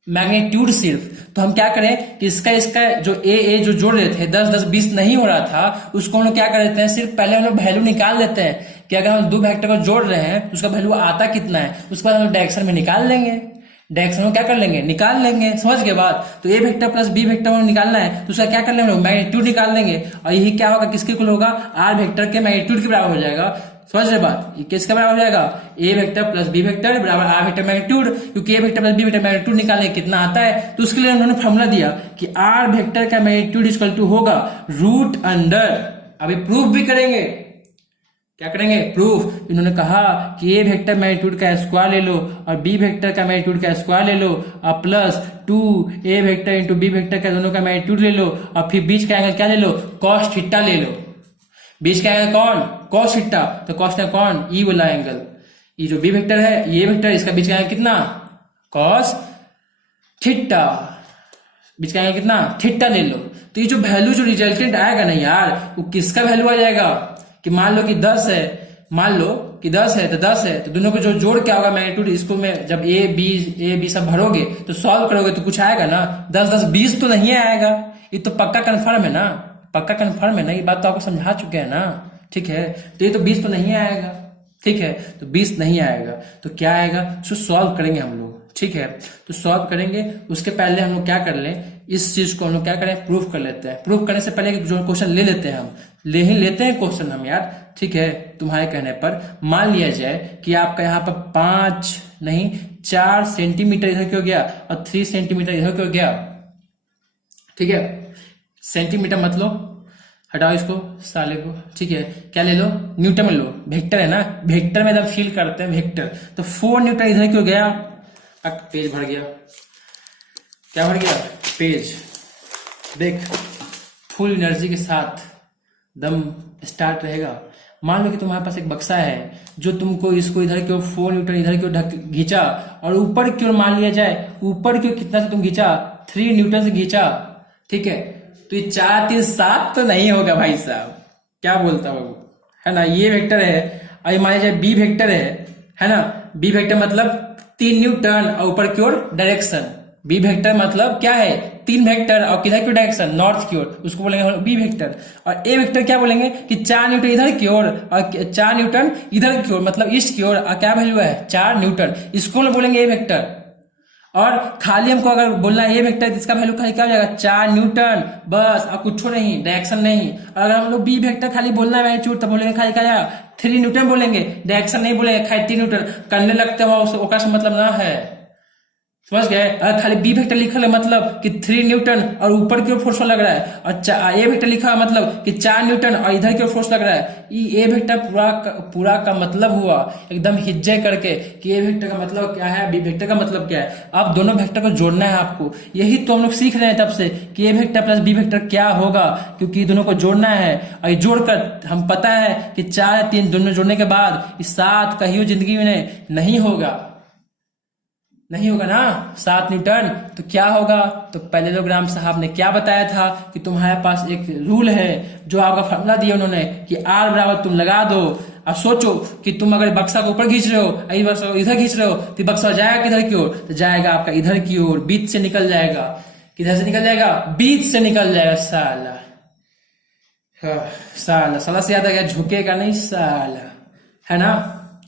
मैग्नीट्यूड सिर्फ। तो हम क्या करें कि इसका जो ए जो जोड़ रहे थे 10 10 20 नहीं हो रहा था, उसको हम लोग क्या कर देते हैं, सिर्फ पहले हम लोग वैल्यू निकाल लेते हैं कि अगर हम दो वेक्टर को जोड़ रहे हैं तो उसका वैल्यू आता कितना है। उसके बाद हम लोग डायरेक्शन में निकाल लेंगे, डायरेक्शन में क्या कर लेंगे, निकाल लेंगे। समझ के बाद तो a vector plus B vector निकालना है तो उसका क्या कर लेंगे, मैग्नीट्यूड निकाल लेंगे। और यही क्या होगा, किसके इक्वल होगा, आर वेक्टर के मैग्नीट्यूड के बराबर हो जाएगा। समझ रहे बात, ये किसका बराबर हो जाएगा, a vector plus B vector बराबर आर वेक्टर मैग्नीट्यूड। क्योंकि a vector plus B vector magnitude निकालने कितना आता है, तो उसके लिए उन्होंने फॉर्मूला दिया कि आर वेक्टर का मैग्नीट्यूड इक्वल टू होगा रूट अंडर। अभी प्रूफ भी करेंगे, क्या करेंगे, प्रूफ। इन्होंने कहा कि ए वेक्टर मैग्नीट्यूड का स्क्वायर ले लो और बी वेक्टर का मैग्नीट्यूड का स्क्वायर ले लो और प्लस 2 ए वेक्टर इंटू बी वेक्टर का दोनों का मैग्नीट्यूड ले लो और फिर बीच का एंगल क्या ले लो, कॉस थीटा ले लो। बीच का एंगल कौन, कॉस थीटा, तो कॉस का कौन, ई वाला एंगल। ये जो बी वेक्टर है ये वेक्टर, इसका बीच का एंगल कितना, कॉस थीटा। बीच का एंगल कितना, थीटा ले लो। तो ये जो वैल्यू जो रिजल्टेंट आएगा ना यार, वो किसका वैल्यू आ जाएगा कि मान लो कि 10 है, मान लो कि 10 है तो 10 है, तो दोनों को जो जोड़ क्या होगा मैग्नीट्यूड, इसको में जब ए बी सब भरोगे तो सॉल्व करोगे तो कुछ आएगा ना। 10 10 20 तो नहीं आएगा। ये तो पक्का कन्फर्म है ना, पक्का कन्फर्म है ना, ये बात तो आपको समझा चुके हैं ना, ठीक है। तो ये तो 20 तो नहीं आएगा, ठीक है, तो 20 नहीं आएगा, तो क्या आएगा, उसको सॉल्व करेंगे हम लोग। ठीक है, तो सॉल्व करेंगे, उसके पहले हम लोग क्या कर लें, इस चीज को हम लोग क्या करें, प्रूफ कर लेते हैं। प्रूफ करने से पहले जो क्वेश्चन ले लेते हैं, हम ले ही लेते हैं क्वेश्चन हम यार। ठीक है, तुम्हारे कहने पर मान लिया जाए कि आपका यहाँ पर 5 नहीं 4 सेंटीमीटर इधर क्यों गया और 3 सेंटीमीटर इधर क्यों गया। ठीक है, सेंटीमीटर मत लो, हटाओ इसको साले को। ठीक है, क्या ले लो, न्यूटन में लो, वेक्टर है ना, वेक्टर में जब फील करते हैं वेक्टर, तो 4 न्यूटन इधर क्यों गया। अब पेज भर गया, क्या भर गया, पेज। देख, फुल एनर्जी के साथ दम स्टार्ट रहेगा। मान लो कि तुम्हारे पास एक बक्सा है जो तुमको इसको इधर क्यों 4 न्यूटन इधर क्यों घींचा, और ऊपर क्यों मान लिया जाए, ऊपर क्यों कितना से तुम घींचा, 3 न्यूटन से घींचा। ठीक है, तो ये 4 3 7 तो नहीं होगा भाई साहब, क्या बोलता हूँ, है ना। ये वेक्टर है, और मान लीजिए बी वेक्टर है ना। बी वेक्टर मतलब 3 न्यूटन और ऊपर की ओर डायरेक्शन। बी वेक्टर मतलब क्या है, 3 वेक्टर और किधर की डायरेक्शन, नॉर्थ की ओर, उसको बोलेंगे बी वेक्टर। और ए वेक्टर क्या बोलेंगे कि 4 न्यूटन इधर की ओर और 4 न्यूटन इधर की ओर, मतलब ईस्ट की ओर, और क्या वैल्यू है 4 न्यूटन, इसको बोलेंगे ए वेक्टर। और खाली हमको अगर बोलना है ए वेक्टर, इसका वैल्यू खाली क्या हो जाएगा, 4 न्यूटन बस, और कुछ नहीं, डायरेक्शन नहीं। और अगर हम लोग बी वेक्टर खाली बोलना है मैग्नीट्यूड, तो बोलेंगे खाली क्या जाएगा, 3 न्यूटन बोलेंगे, डायरेक्शन नहीं बोलेंगे, खाली 3 न्यूटन करने लगते हो, उसका मतलब ना है, समझ गए। अगर खाली बी वेक्टर लिखा है मतलब कि 3 न्यूटन और ऊपर की ओर फोर्स लग रहा है, और ए वेक्टर लिखा है मतलब कि 4 न्यूटन और इधर की ओर फोर्स लग रहा है। ये ए वेक्टर पूरा का मतलब हुआ एकदम हिज्जे करके कि ए वेक्टर का मतलब क्या है, बी वेक्टर का मतलब क्या है। अब दोनों वेक्टर को जोड़ना है आपको, यही तो हम लोग सीख रहे हैं तब से कि ए वेक्टर प्लस बी वेक्टर क्या होगा, क्योंकि दोनों को जोड़ना है। और ये जोड़कर हम पता है कि 4 3 दोनों जोड़ने के बाद 7 कहीं जिंदगी में नहीं होगा, नहीं होगा ना 7 न्यूटन। तो क्या होगा, तो पैरेललोग्राम साहब ने क्या बताया था कि तुम्हारे पास एक रूल है, जो आपका फॉर्मूला दिया उन्होंने कि R बराबर तुम लगा दो। अब सोचो कि तुम अगर बक्सा को ऊपर खींच रहे हो, बक्सा को इधर खींच रहे हो, तो बक्सा जाएगा किधर की ओर, तो जाएगा आपका इधर की ओर, बीच से निकल जाएगा। किधर से निकल जाएगा, बीच से निकल जाएगा। साला साला साला से याद आ गया, झुकेगा नहीं साला, है ना।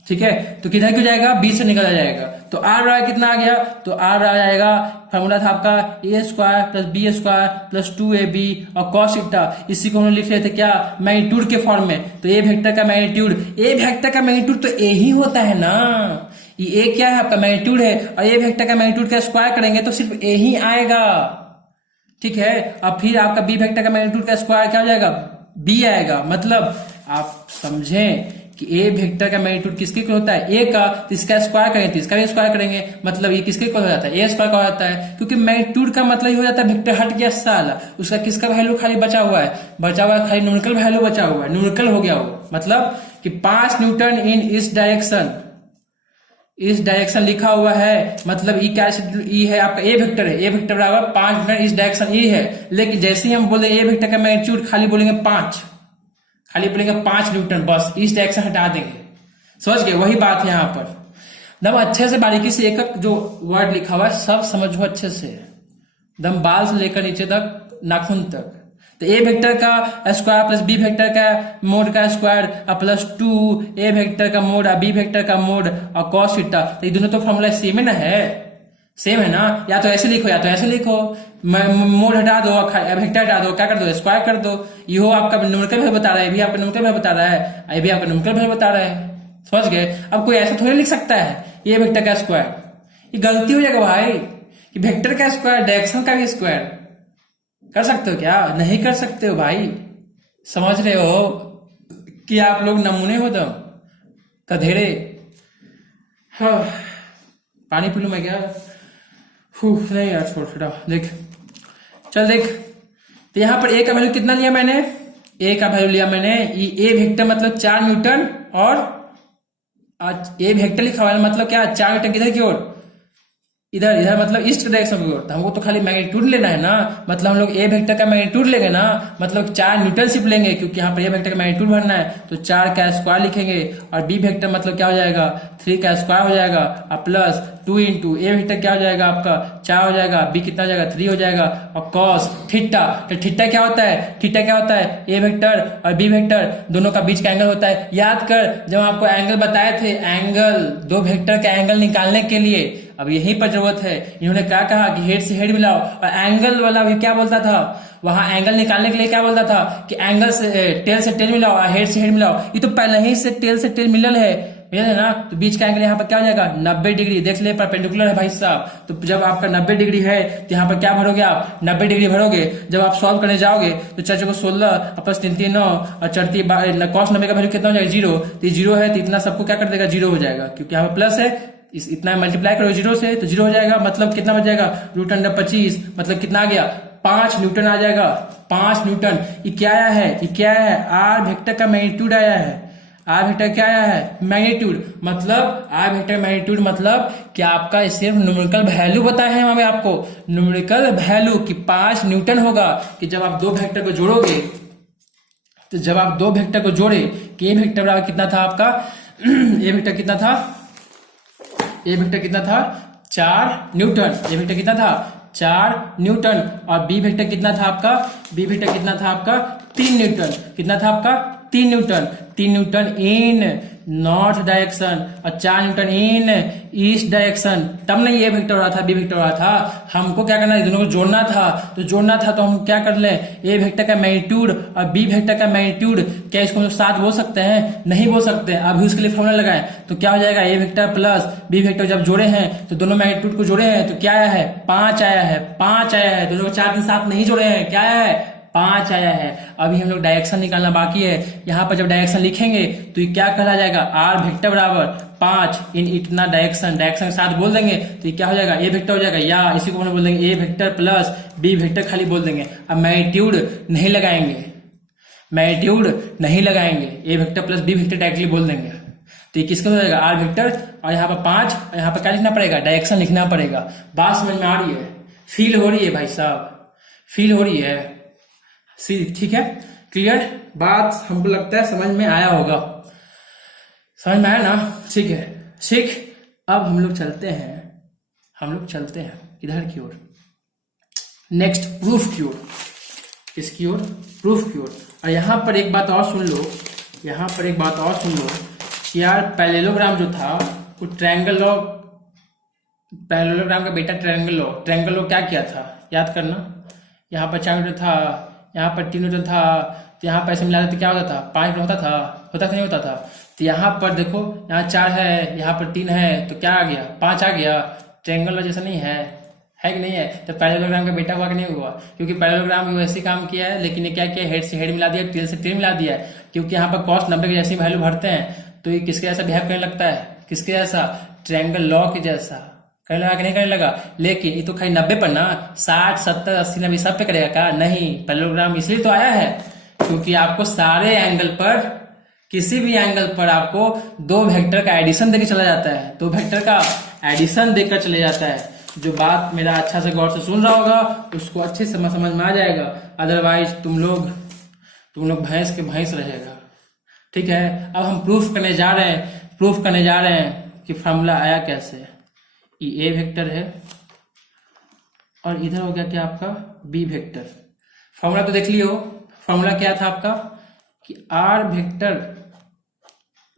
ठीक है, तो किधर क्यों जाएगा, बीच से निकल जाएगा। तो आर बराबर कितना आ गया, तो आर आ जाएगा, फॉर्मूला था आपका a square plus B square plus 2ab और कॉस थीटा। इसी को हम लिख रहे थे क्या, मैग्नीट्यूड के फॉर्म में। तो ए वेक्टर का मैग्नीट्यूड, ए वेक्टर का मैग्नीट्यूड तो ए ही होता है ना, ये ए क्या है आपका मैग्नीट्यूड है, और ए वेक्टर का मैग्नीट्यूड का स्क्वायर करेंगे तो सिर्फ ए ही आएगा। ठीक है, और फिर आपका बी वेक्टर का मैग्नीट्यूड का स्क्वायर क्या हो जाएगा, बी आएगा। मतलब आप समझें कि ए वेक्टर का मैग्नीट्यूड किसके इक्वल होता है, ए का, तो इसका स्क्वायर करेंगे तो इसका भी स्क्वायर करेंगे, मतलब ये किसके इक्वल हो जाता है, ए स्क्वायर का हो जाता है। क्योंकि मैग्नीट्यूड का मतलब ही हो जाता है वेक्टर हट गया साला, उसका किसका वैल्यू खाली बचा हुआ है, खाली न्यूमेरिकल वैल्यू बचा हुआ है, न्यूमेरिकल हो गया वो। मतलब कि 5 न्यूटन इन इस डायरेक्शन लिखा हुआ है, मतलब ई क्या, ई है आपका ए वेक्टर है, ए वेक्टर बराबर 5 न्यूटन इस डायरेक्शन ई है। लेकिन जैसे ही हम बोले ए वेक्टर का मैग्नीट्यूड खाली बोलेंगे 5, खाली बोलेंगे 5 न्यूटन, बस इस डायरेक्शन हटा देंगे। समझ गए, वही बात है यहाँ पर। दम अच्छे से बारीकी से एक एक जो वर्ड लिखा हुआ है सब समझो अच्छे से, दम बाल से लेकर नीचे तक, नाखून तक। तो ए वेक्टर का स्क्वायर प्लस बी वेक्टर का मोड का स्क्वायर प्लस 2 ए वेक्टर का मोड और बी वेक्टर का मोड और कॉस थीटा। तो ये दोनों तो फॉर्मूला सेम है ना, है सेम है ना। या तो ऐसे लिखो या तो ऐसे लिखो, मोड हटा दो, वेक्टर हटा दो, क्या कर दो, स्क्वायर कर दो। ये हो आपका न्यूमेरिकल वैल्यू बता रहा है, भी आपका न्यूमेरिकल वैल्यू बता रहा है, ये भी आपका न्यूमेरिकल वैल्यू बता रहा है। समझ गए। अब कोई ऐसा थोड़ी लिख सकता है ये वेक्टर का स्क्वायर, ये गलती हो जाएगा भाई कि वेक्टर का स्क्वायर डायरेक्शन का भी स्क्वायर कर सकते हो क्या, नहीं कर सकते हो भाई। समझ रहे हो कि आप लोग नमूने हो दम कधेरे। हाँ, पानी पी लूं मैं क्या, नहीं यार छोड़ छोड़ा। देख चल देख, तो यहां पर ए का वैल्यू कितना लिया मैंने, ए का वैल्यू लिया मैंने, ए वेक्टर मतलब 4 न्यूटन, और ए वेक्टर लिखा हुआ है मतलब क्या, 4 न्यूटन किधर की ओर, इधर इधर मतलब ईस्ट डायरेक्शन की ओर, हमको तो खाली मैग्नीट्यूड लेना है ना, मतलब हम लोग ए वेक्टर का मैग्नीट्यूड लेंगे ना, मतलब 4 न्यूटनशिप लेंगे, क्योंकि यहाँ पर ए वेक्टर का मैग्नीट्यूड भरना है, तो 4 का स्क्वायर लिखेंगे, और बी वेक्टर मतलब क्या हो जाएगा 3 का स्क्वायर हो जाएगा, और प्लस 2 इंटू ए वेक्टर क्या हो जाएगा आपका 4 हो जाएगा, बी कितना हो जाएगा 3 हो जाएगा, और कॉस थीटा, तो थीटा क्या होता है, थीटा क्या होता है ए वेक्टर और बी वेक्टर दोनों का बीच का एंगल होता है। याद कर जब आपको एंगल बताए थे, एंगल दो वेक्टर का एंगल निकालने के लिए, अब यहीं पर जरूरत है, इन्होंने क्या कहा कि हेड से हेड मिलाओ, और एंगल वाला भी क्या बोलता था, वहां एंगल निकालने के लिए क्या बोलता था कि एंगल से टेल मिलाओ और हेड से हेड मिलाओ, ये तो पहले ही से टेल से टेल मिलल है ना, तो बीच का एंगल यहाँ पर क्या हो जाएगा 90 डिग्री, देख ले परपेंडिकुलर है भाई साहब, तो जब आपका 90 डिग्री है तो यहाँ पर क्या भरोगे आप 90 डिग्री भरोगे, जब आप सॉल्व करने जाओगे तो 4 को 16 प्लस 3 3 9 और चढ़ती कॉस 90 का वैल्यू कितना हो जाएगा 0, तो 0 है तो इतना सबको क्या कर देगा 0 हो जाएगा, क्योंकि यहाँ पर प्लस है, इतना मल्टीप्लाई करो 0 से तो 0 हो जाएगा, मतलब कितना बच जाएगा √25, मतलब कितना आ गया 5 न्यूटन आ जाएगा, 5 न्यूटन। ये क्या आया है, ये क्या है आर वेक्टर का मैग्नीट्यूड आया है, आर वेक्टर क्या आया है मैग्नीट्यूड, मतलब आर वेक्टर मैग्नीट्यूड मतलब कि आपका सिर्फ न्यूमेरिकल वैल्यू बताए हैं हमें आपको, न्यूमेरिकल वैल्यू कि 5 न्यूटन होगा, कि जब आप दो वेक्टर को जोड़ोगे, तो जब आप दो वेक्टर को जोड़े कि ए वेक्टर बराबर कितना था आपका ए वेक्टर कितना था, ए वेक्टर कितना था 4 न्यूटन, ए वेक्टर कितना था 4 न्यूटन, और बी वेक्टर कितना था आपका, बी वेक्टर कितना था आपका 3 न्यूटन, कितना था आपका 3 न्यूटन, 3 न्यूटन इन नॉर्थ डायरेक्शन और 4 न्यूटन इन ईस्ट डायरेक्शन, तब नहीं ए वेक्टर हो रहा था बी वेक्टर हो रहा था, हमको क्या करना है दोनों को जोड़ना था, तो जोड़ना था तो हम क्या कर लें ए वेक्टर का मैग्नीट्यूड और बी वेक्टर का मैग्नीट्यूड, क्या इसको हम साथ बोल सकते हैं, नहीं बोल सकते, अभी उसके लिए फॉर्मूला लगाएं, तो क्या हो जाएगा a vector plus B vector जब जोड़े हैं तो दोनों मैग्नीट्यूड को जोड़े हैं तो क्या आया है 5 आया है, 5 आया है, दोनों को 4 के साथ नहीं जोड़े हैं, क्या आया है 5 आया है। अभी हम लोग डायरेक्शन निकालना बाकी है, यहाँ पर जब डायरेक्शन लिखेंगे तो ये क्या कहला जाएगा आर वेक्टर बराबर 5 इन इतना डायरेक्शन, डायरेक्शन के साथ बोल देंगे तो ये क्या हो जाएगा ए वेक्टर हो जाएगा, या इसी को हम बोल देंगे ए वेक्टर प्लस बी वेक्टर खाली बोल देंगे, अब मैग्नीट्यूड नहीं लगाएंगे, मैग्नीट्यूड नहीं लगाएंगे, a vector plus B vector directly बोल देंगे, तो ये किसका हो जाएगा आर वेक्टर, और यहाँ पर 5 और यहाँ पर क्या लिखना पड़ेगा डायरेक्शन लिखना पड़ेगा। बात समझ में आ रही है, फील हो रही है भाई साहब, फील हो रही है, ठीक है क्लियर, बात हमको लगता है समझ में आया होगा, समझ में आया ना, ठीक है ठीक। अब हम लोग चलते हैं इधर की ओर, नेक्स्ट प्रूफ की ओर, किसकी ओर प्रूफ की ओर। और यहाँ पर एक बात और सुन लो, यहाँ पर एक बात और सुन लो कि यार पैरेललोग्राम जो था वो ट्रायंगल लॉ, पैरेललोग्राम का बेटा ट्रायंगल लॉ क्या किया था याद करना, यहाँ पर 4 न्यूटन था, यहाँ पर 3 न्यूटन था, तो यहाँ पर ऐसे मिला देते क्या होता था 5 न्यूटन होता था, होता कि नहीं होता था, तो यहाँ पर देखो यहाँ 4 है यहाँ पर 3 है तो क्या आ गया 5 आ गया, ट्रायंगल जैसा नहीं है कि नहीं है, तो पैरेललोग्राम का बेटा हुआ कि नहीं हुआ, क्योंकि पैरेललोग्राम भी वैसे काम किया है, लेकिन ये क्या किया हेड से हेड मिला दिया, टेल से टेल मिला दिया है, क्योंकि यहाँ पर कॉस 90 की जैसी वैल्यू भरते हैं तो ये किसके जैसा बिहेव करने लगता है, किसके जैसा ट्रायंगल लॉ के जैसा करने लगा कि नहीं करने लगा, लेकिन ये तो खाली 90 पर ना 60 70 80 90 सब पे करेगा क्या, नहीं पैरेललोग्राम इसलिए तो आया है क्योंकि आपको सारे एंगल पर, किसी भी एंगल पर आपको दो वेक्टर का एडिशन देकर चला जाता है, दो वेक्टर का एडिशन देकर चले जाता है। जो बात मेरा अच्छा से गौर से सुन रहा होगा उसको अच्छे से समझ में आ जाएगा, अदरवाइज तुम लोग भैंस के भैंस रहेगा, ठीक है। अब हम प्रूफ करने जा रहे हैं कि फॉर्मूला आया कैसे, ये ए वेक्टर है और इधर हो गया क्या आपका बी वेक्टर, फॉर्मूला तो देख लियो, फॉर्मूला क्या था आपका कि आर वेक्टर,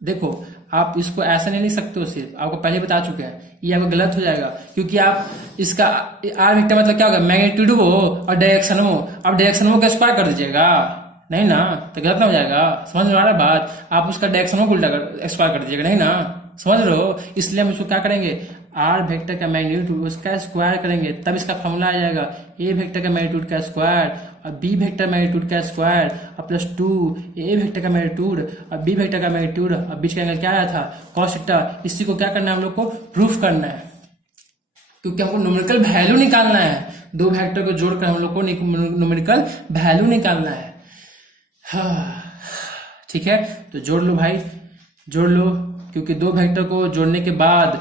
देखो आप इसको ऐसा नहीं लिख सकते हो, सिर्फ आपको पहले बता चुके हैं, ये आपका गलत हो जाएगा, क्योंकि आप इसका आर वेक्टर मतलब क्या होगा मैग्नीट्यूड हो और डायरेक्शन हो, अब डायरेक्शन हो का स्क्वायर कर दीजिएगा, नहीं ना तो गलत ना हो जाएगा, समझ में आ रहा है बात, आप उसका डायरेक्शन हो उल्टा स्क्वायर कर दीजिएगा, नहीं ना समझ रहे हो, इसलिए हम इसको क्या करेंगे आर वेक्टर का मैग्नीट्यूड उसका स्क्वायर करेंगे, तब इसका फॉर्मूला आ जाएगा ए वेक्टर का मैग्नीट्यूड का स्क्वायर और बी वेक्टर मैग्नीट्यूड का स्क्वायर और प्लस 2 ए वेक्टर का मैग्नीट्यूड और बी वेक्टर का मैग्नीट्यूड और बीच का एंगल क्या आया था cos थीटा। इसी को क्या करना है हम लोग को प्रूफ करना है, क्योंकि हमको न्यूमेरिकल वैल्यू निकालना है, दो वेक्टर को जोड़कर हम लोग को न्यूमेरिकल वैल्यू निकालना है। हाँ ठीक है, तो जोड़ लो भाई, जोड़ लो, क्योंकि दो वेक्टर को जोड़ने के बाद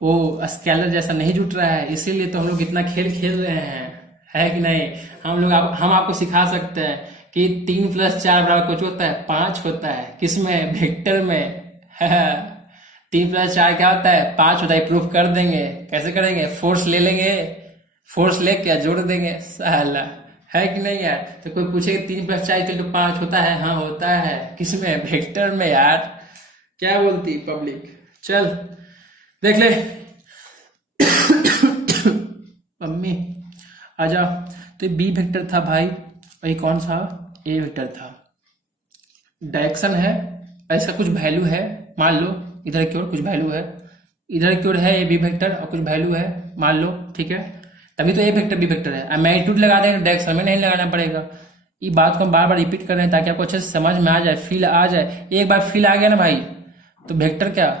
वो स्केलर जैसा नहीं जुट रहा है, इसीलिए तो हम लोग इतना खेल खेल रहे हैं, है कि नहीं। हम आपको सिखा सकते हैं कि 3+4 बराबर कुछ होता है 5 होता है, किसमें, वेक्टर में। 3+4 क्या होता है 5 होता है, प्रूफ कर देंगे। कैसे करेंगे, फोर्स ले लेंगे, फोर्स लेके जोड़ देंगे, साला, है कि नहीं यार। तो कोई पूछेगा 3+4 = 5 होता है, हाँ होता है, किसमें, वेक्टर में यार। क्या बोलती पब्लिक, चल देख ले। मम्मी आजा। तो ये बी वेक्टर था भाई, और ये कौन सा, ए वेक्टर था। डायरेक्शन है, ऐसा कुछ वैल्यू है, मान लो इधर की ओर कुछ वैल्यू है, इधर की ओर है ये बी वेक्टर और कुछ वैल्यू है, मान लो, ठीक है। तभी तो ए वेक्टर बी वेक्टर है। अब मैग्नीट्यूड लगा देंगे, डायरेक्शन में नहीं लगाना पड़ेगा। ये बात को हम बार बार रिपीट कर रहे हैं ताकि आपको अच्छे से समझ में आ जाए, फील आ जाए। एक बार फील आ गया ना भाई, तो वेक्टर क्या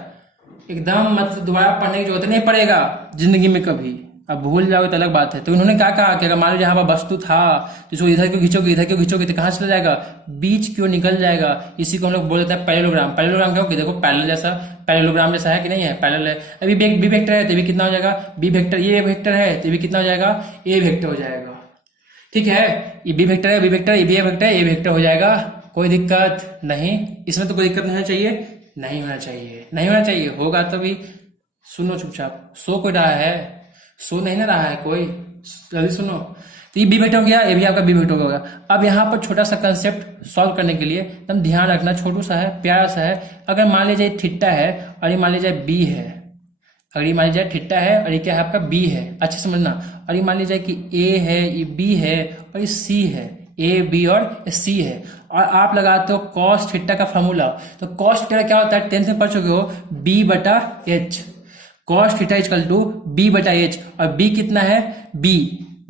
एकदम, मतलब दोबारा पढ़ने की जरूरत नहीं पड़ेगा जिंदगी में कभी। अब भूल जाओगे तो अलग बात है। तो इन्होंने क्या कहा कि अगर मान लो यहाँ पर वस्तु था तो इसको इधर क्यों खींचोगे, इधर क्यों खींचोगे, तो कहाँ चला जाएगा, बीच क्यों निकल जाएगा। इसी को हम लोग बोल देते हैं पैरेललोग्राम। पैरेललोग्राम क्या होगा, देखो पैरेलल जैसा, पैरेललोग्राम जैसा है कि नहीं है, पैरेलल है। अभी बी वेक्टर है तो भी कितना हो जाएगा, बी वेक्टर, ये वेक्टर है तो भी कितना हो जाएगा, ए वेक्टर हो जाएगा, ठीक है। ये बी वेक्टर है, बी वेक्टर, ये बी वेक्टर है, ए वेक्टर हो जाएगा। कोई दिक्कत नहीं, इसमें तो कोई दिक्कत नहीं होना चाहिए, नहीं होना चाहिए, नहीं होना चाहिए। होगा तो भी सुनो चुपचाप, सो कोई रहा है, सो नहीं ना रहा है कोई, जल्दी सुनो। तो ये बी वेक्टर हो गया, ये भी आपका बी वेक्टर होगा। अब यहाँ पर छोटा सा कंसेप्ट सॉल्व करने के लिए एकदम ध्यान रखना, छोटू सा है, प्यारा सा है। अगर मान लीजिए थीटा है और ये मान लीजिए बी है, अगर ये मान लीजिए थीटा है और ये क्या है आपका बी है, अच्छे समझना। और ये मान लीजिए कि ए है, ये बी है और ये सी है, ए बी और सी है, और आप लगाते हो कॉस थीटा का फॉर्मूला। तो कॉस थीटा क्या होता है, 10th में पढ़ चुके हो, बी बटा H. Cos theta equal to B बटा एच, और बी कितना है, बी,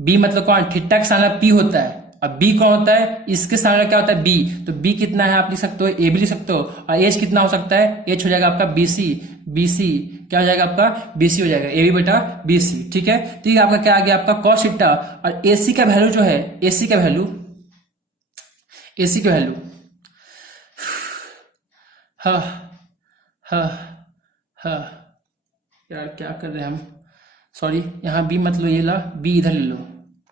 बी मतलब कौन, थीटा के सामने पी होता है, अब बी कौन होता है, इसके सामने क्या होता है, बी। तो बी कितना है आप लिख सकते हो, ए भी लिख सकते हो, और एच कितना हो सकता है, एच हो जाएगा आपका बीसी, बीसी क्या हो जाएगा आपका, बीसी हो जाएगा, ए बी बटा बीसी, ठीक है। तो ये आपका क्या आ गया, आपका कॉस थीटा। और एसी का वैल्यू जो है, एसी का वैल्यू, एसी का वैल्यू, हाँ हाँ हाँ यार क्या कर रहे हैं हम, सॉरी, यहाँ बी मत लो, ये ला बी इधर ले लो,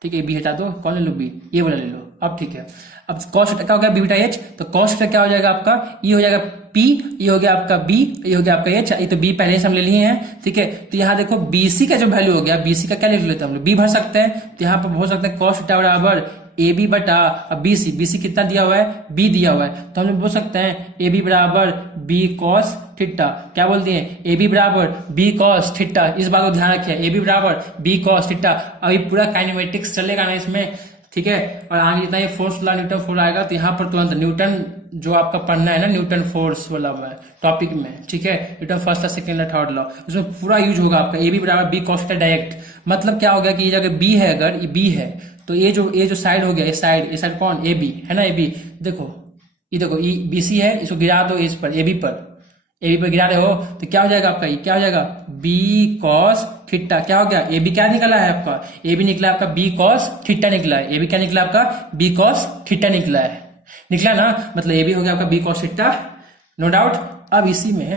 ठीक है, बी हटा दो, कौन ले लो, बी, ये वाला ले लो, अब ठीक है। अब कॉस क्या हो गया, बी बटा एच, तो कॉस का क्या हो जाएगा आपका, ये हो जाएगा पी, ये हो गया आपका बी, ये हो गया आपका एच, ये तो बी पहले से हम ले लिए हैं, ठीक है। तो यहाँ देखो बीसी का जो वैल्यू हो गया, बीसी का क्या लिख लेते हैं हम लोग, बी भर सकते हैं, तो यहाँ पर हो सकते हैं कॉस थीटा बराबर ए बी बटा बीसी, बीसी कितना दिया हुआ है, बी दिया हुआ है, तो हम लोग बोल सकते हैं ए बी बराबर बी कॉस थीटा। क्या बोलते हैं, ए बी बराबर बी कॉस थीटा, इस बात को ध्यान रखिए, ए बी बराबर बी कॉस थीटा। अभी पूरा काइनेमेटिक्स चलेगा ना इसमें, ठीक है। और आगे जितना ये फोर्स ला, न्यूटन फोर्स आएगा, तो यहाँ पर तुरंत न्यूटन जो आपका पढ़ना है ना, न्यूटन फोर्स वाला टॉपिक में, ठीक है, Newton first law, second law, third law, उसमें पूरा यूज होगा आपका। ए बी बराबर बी कॉस थीटा डायरेक्ट, मतलब क्या हो गया कि ये जगह बी है, अगर ये बी है तो ये जो साइड हो गया, ये साइड कौन, ए बी है ना, ए बी, देखो ये देखो, ये बी सी है, इसको गिरा दो इस पर, ए बी पर गिरा रहे हो, तो क्या हो जाएगा आपका, ये क्या हो जाएगा, बी कॉस थीटा। क्या हो गया, ए बी क्या निकला है आपका, ए बी निकला आपका बी कॉस थीटा निकला है, ए बी क्या निकला आपका, बी कॉस थीटा निकला है, निकला ना, मतलब ए बी हो गया आपका B cos theta, no doubt. अब इसी में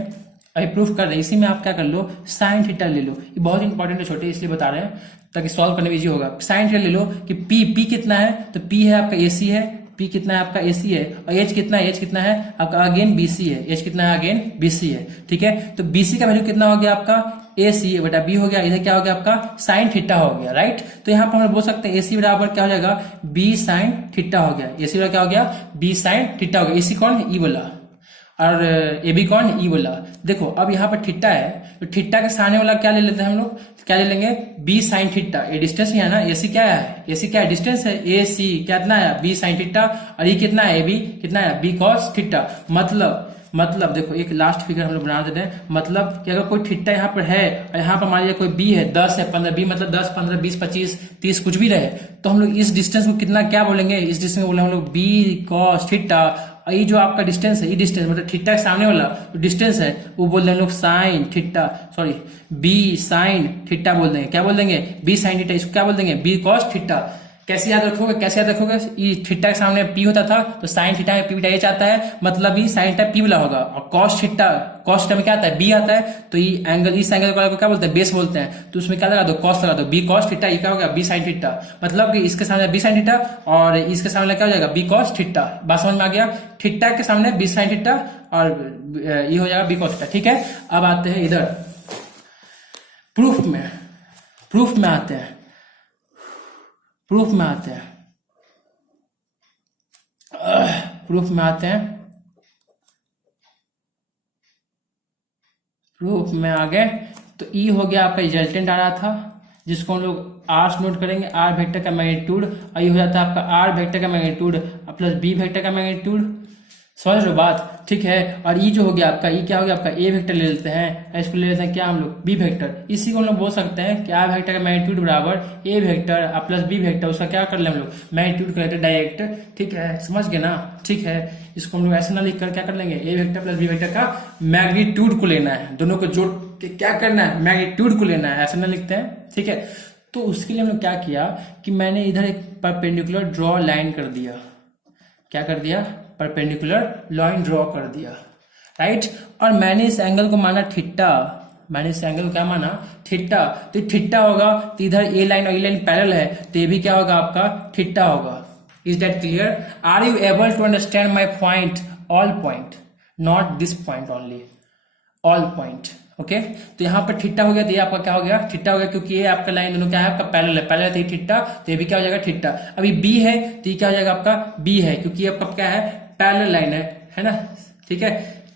अभी प्रूफ कर रहे हैं, इसी में आप क्या कर लो, साइन थीटा ले लो, ये बहुत इंपॉर्टेंट है छोटे, इसलिए बता रहे हैं ताकि सॉल्व करने में इजी होगा। साइन थीटा ले लो कि पी कितना है, तो पी है आपका एसी है, पी कितना है आपका एसी है, और एच कितना है, एच कितना है आपका अगेन बीसी है, एच कितना है अगेन बीसी है, ठीक है। तो बीसी का वैल्यू कितना हो गया आपका, ए सी बटा बी हो गया, इधर क्या हो गया आपका साइन थीटा हो गया, राइट। तो यहाँ पर हम बोल सकते हैं ए सी बराबर क्या हो जाएगा, बी साइन थीटा हो गया, ए सी बराबर क्या हो गया, बी साइन थीटा हो गया। ए सी कौन, ई वाला, और ए बी कौन, ई वाला। देखो अब यहाँ पर थीटा है, तो थीटा के सामने वाला क्या ले लेते हैं हम लोग, क्या ले लेंगे, बी साइन थीटा। ये डिस्टेंस ही है ना, ए सी क्या है, ए सी क्या है, डिस्टेंस है, ए सी कितना है, बी साइन थीटा, और ये कितना है, ए बी कितना है, बी कॉस थीटा। मतलब देखो एक लास्ट फिगर हम लोग बना देते हैं, मतलब कि अगर कोई थीटा यहाँ पर है और यहाँ पर मान लीजिए कोई बी है, 10 है, 15, बी मतलब 10, 15, 20, 25, 30 कुछ भी रहे, तो हम लोग इस डिस्टेंस को कितना क्या बोलेंगे, इस डिस्टेंस को बोलेंगे हम लोग बी कॉस थीटा। और ये जो आपका डिस्टेंस है, ये डिस्टेंस मतलब थीटा के सामने वाला जो डिस्टेंस है वो बोल देंगे हम लोग sine theta, sorry B sine theta बोल देंगे, क्या बोल देंगे, बी साइन थीटा, इसको क्या बोल देंगे, बी कॉस थीटा। कैसे याद रखोगे, कैसे याद रखोगे, ये थीटा के सामने पी होता था तो साइन थीटा में पी बीटा एच आता है, मतलब ये साइन थीटा पी वाला होगा, और कॉस थीटा में क्या आता है, बी आता है, तो ये एंगल, इस एंगल को क्या बोलते हैं, बेस बोलते हैं, तो उसमें क्या लगा दो, कॉस लगा दो, बी कॉस थीटा, ये क्या हो गया, बी साइन थीटा, मतलब कि इसके सामने बी साइन थीटा और इसके सामने क्या हो जाएगा, बी कॉस थीटा। बात समझ में आ गया, थीटा के सामने बी साइन थीटा और ये हो जाएगा बी कॉस थीटा। ठीक है, अब आते हैं इधर प्रूफ में, प्रूफ में आते हैं, प्रूफ में आते हैं, प्रूफ में आते हैं, प्रूफ में आ गए। तो ई हो गया आपका रिजल्टेंट आ रहा था, जिसको हम लोग आर नोट करेंगे, आर वेक्टर का मैग्नीट्यूड, और ये हो जाता है आपका आर वेक्टर का मैग्नीट्यूड प्लस बी वेक्टर का मैग्नीट्यूड। समझ रहे हो बात, ठीक है। और ई जो हो गया आपका, ई क्या हो गया आपका, ए वेक्टर ले लेते हैं, इसको ले लेते हैं क्या हम लोग, बी वेक्टर। इसी को हम लोग बोल सकते हैं कि आर वेक्टर का मैग्नीट्यूड बराबर ए वेक्टर प्लस बी वेक्टर, उसका क्या कर ले हम लोग, मैग्नीट्यूड कर लेते हैं डायरेक्ट। ठीक है, समझ गए ना, ठीक है। इसको हम लोग ऐसे ना लिख कर क्या कर लेंगे, ए वेक्टर प्लस बी वेक्टर का मैग्नीट्यूड को लेना है, दोनों को जोड़ के क्या करना है, मैग्नीट्यूड को लेना है, ऐसे ना लिखते हैं। ठीक है, तो उसके लिए हम लोग क्या किया कि मैंने इधर एक परपेंडिकुलर ड्रॉ लाइन कर दिया, क्या कर दिया, परपेंडिकुलर लाइन ड्रॉ कर दिया, राइट। और मैंने इस एंगल को माना थीटा, मैंने इस एंगल को क्या माना, थीटा। तो थीटा होगा तो इधर ए लाइन और ए लाइन पैरेलल है, तो ये भी क्या होगा आपका, थीटा होगा। Is that clear? Are you able to understand my point? All point, not this point only, all point. Okay, तो यहाँ पर थीटा हो गया, तो ये आपका क्या हो गया, थीटा हो गया, क्योंकि ये आपका लाइन दोनों क्या है, आपका पैरेलल है, पैरेलल है, तो थीटा, तो ये भी क्या हो जाएगा, थीटा। अभी बी है तो ये क्या हो जाएगा आपका, बी है, क्योंकि ये आपका क्या है, पैरेलल लाइन है ना। ठीक है,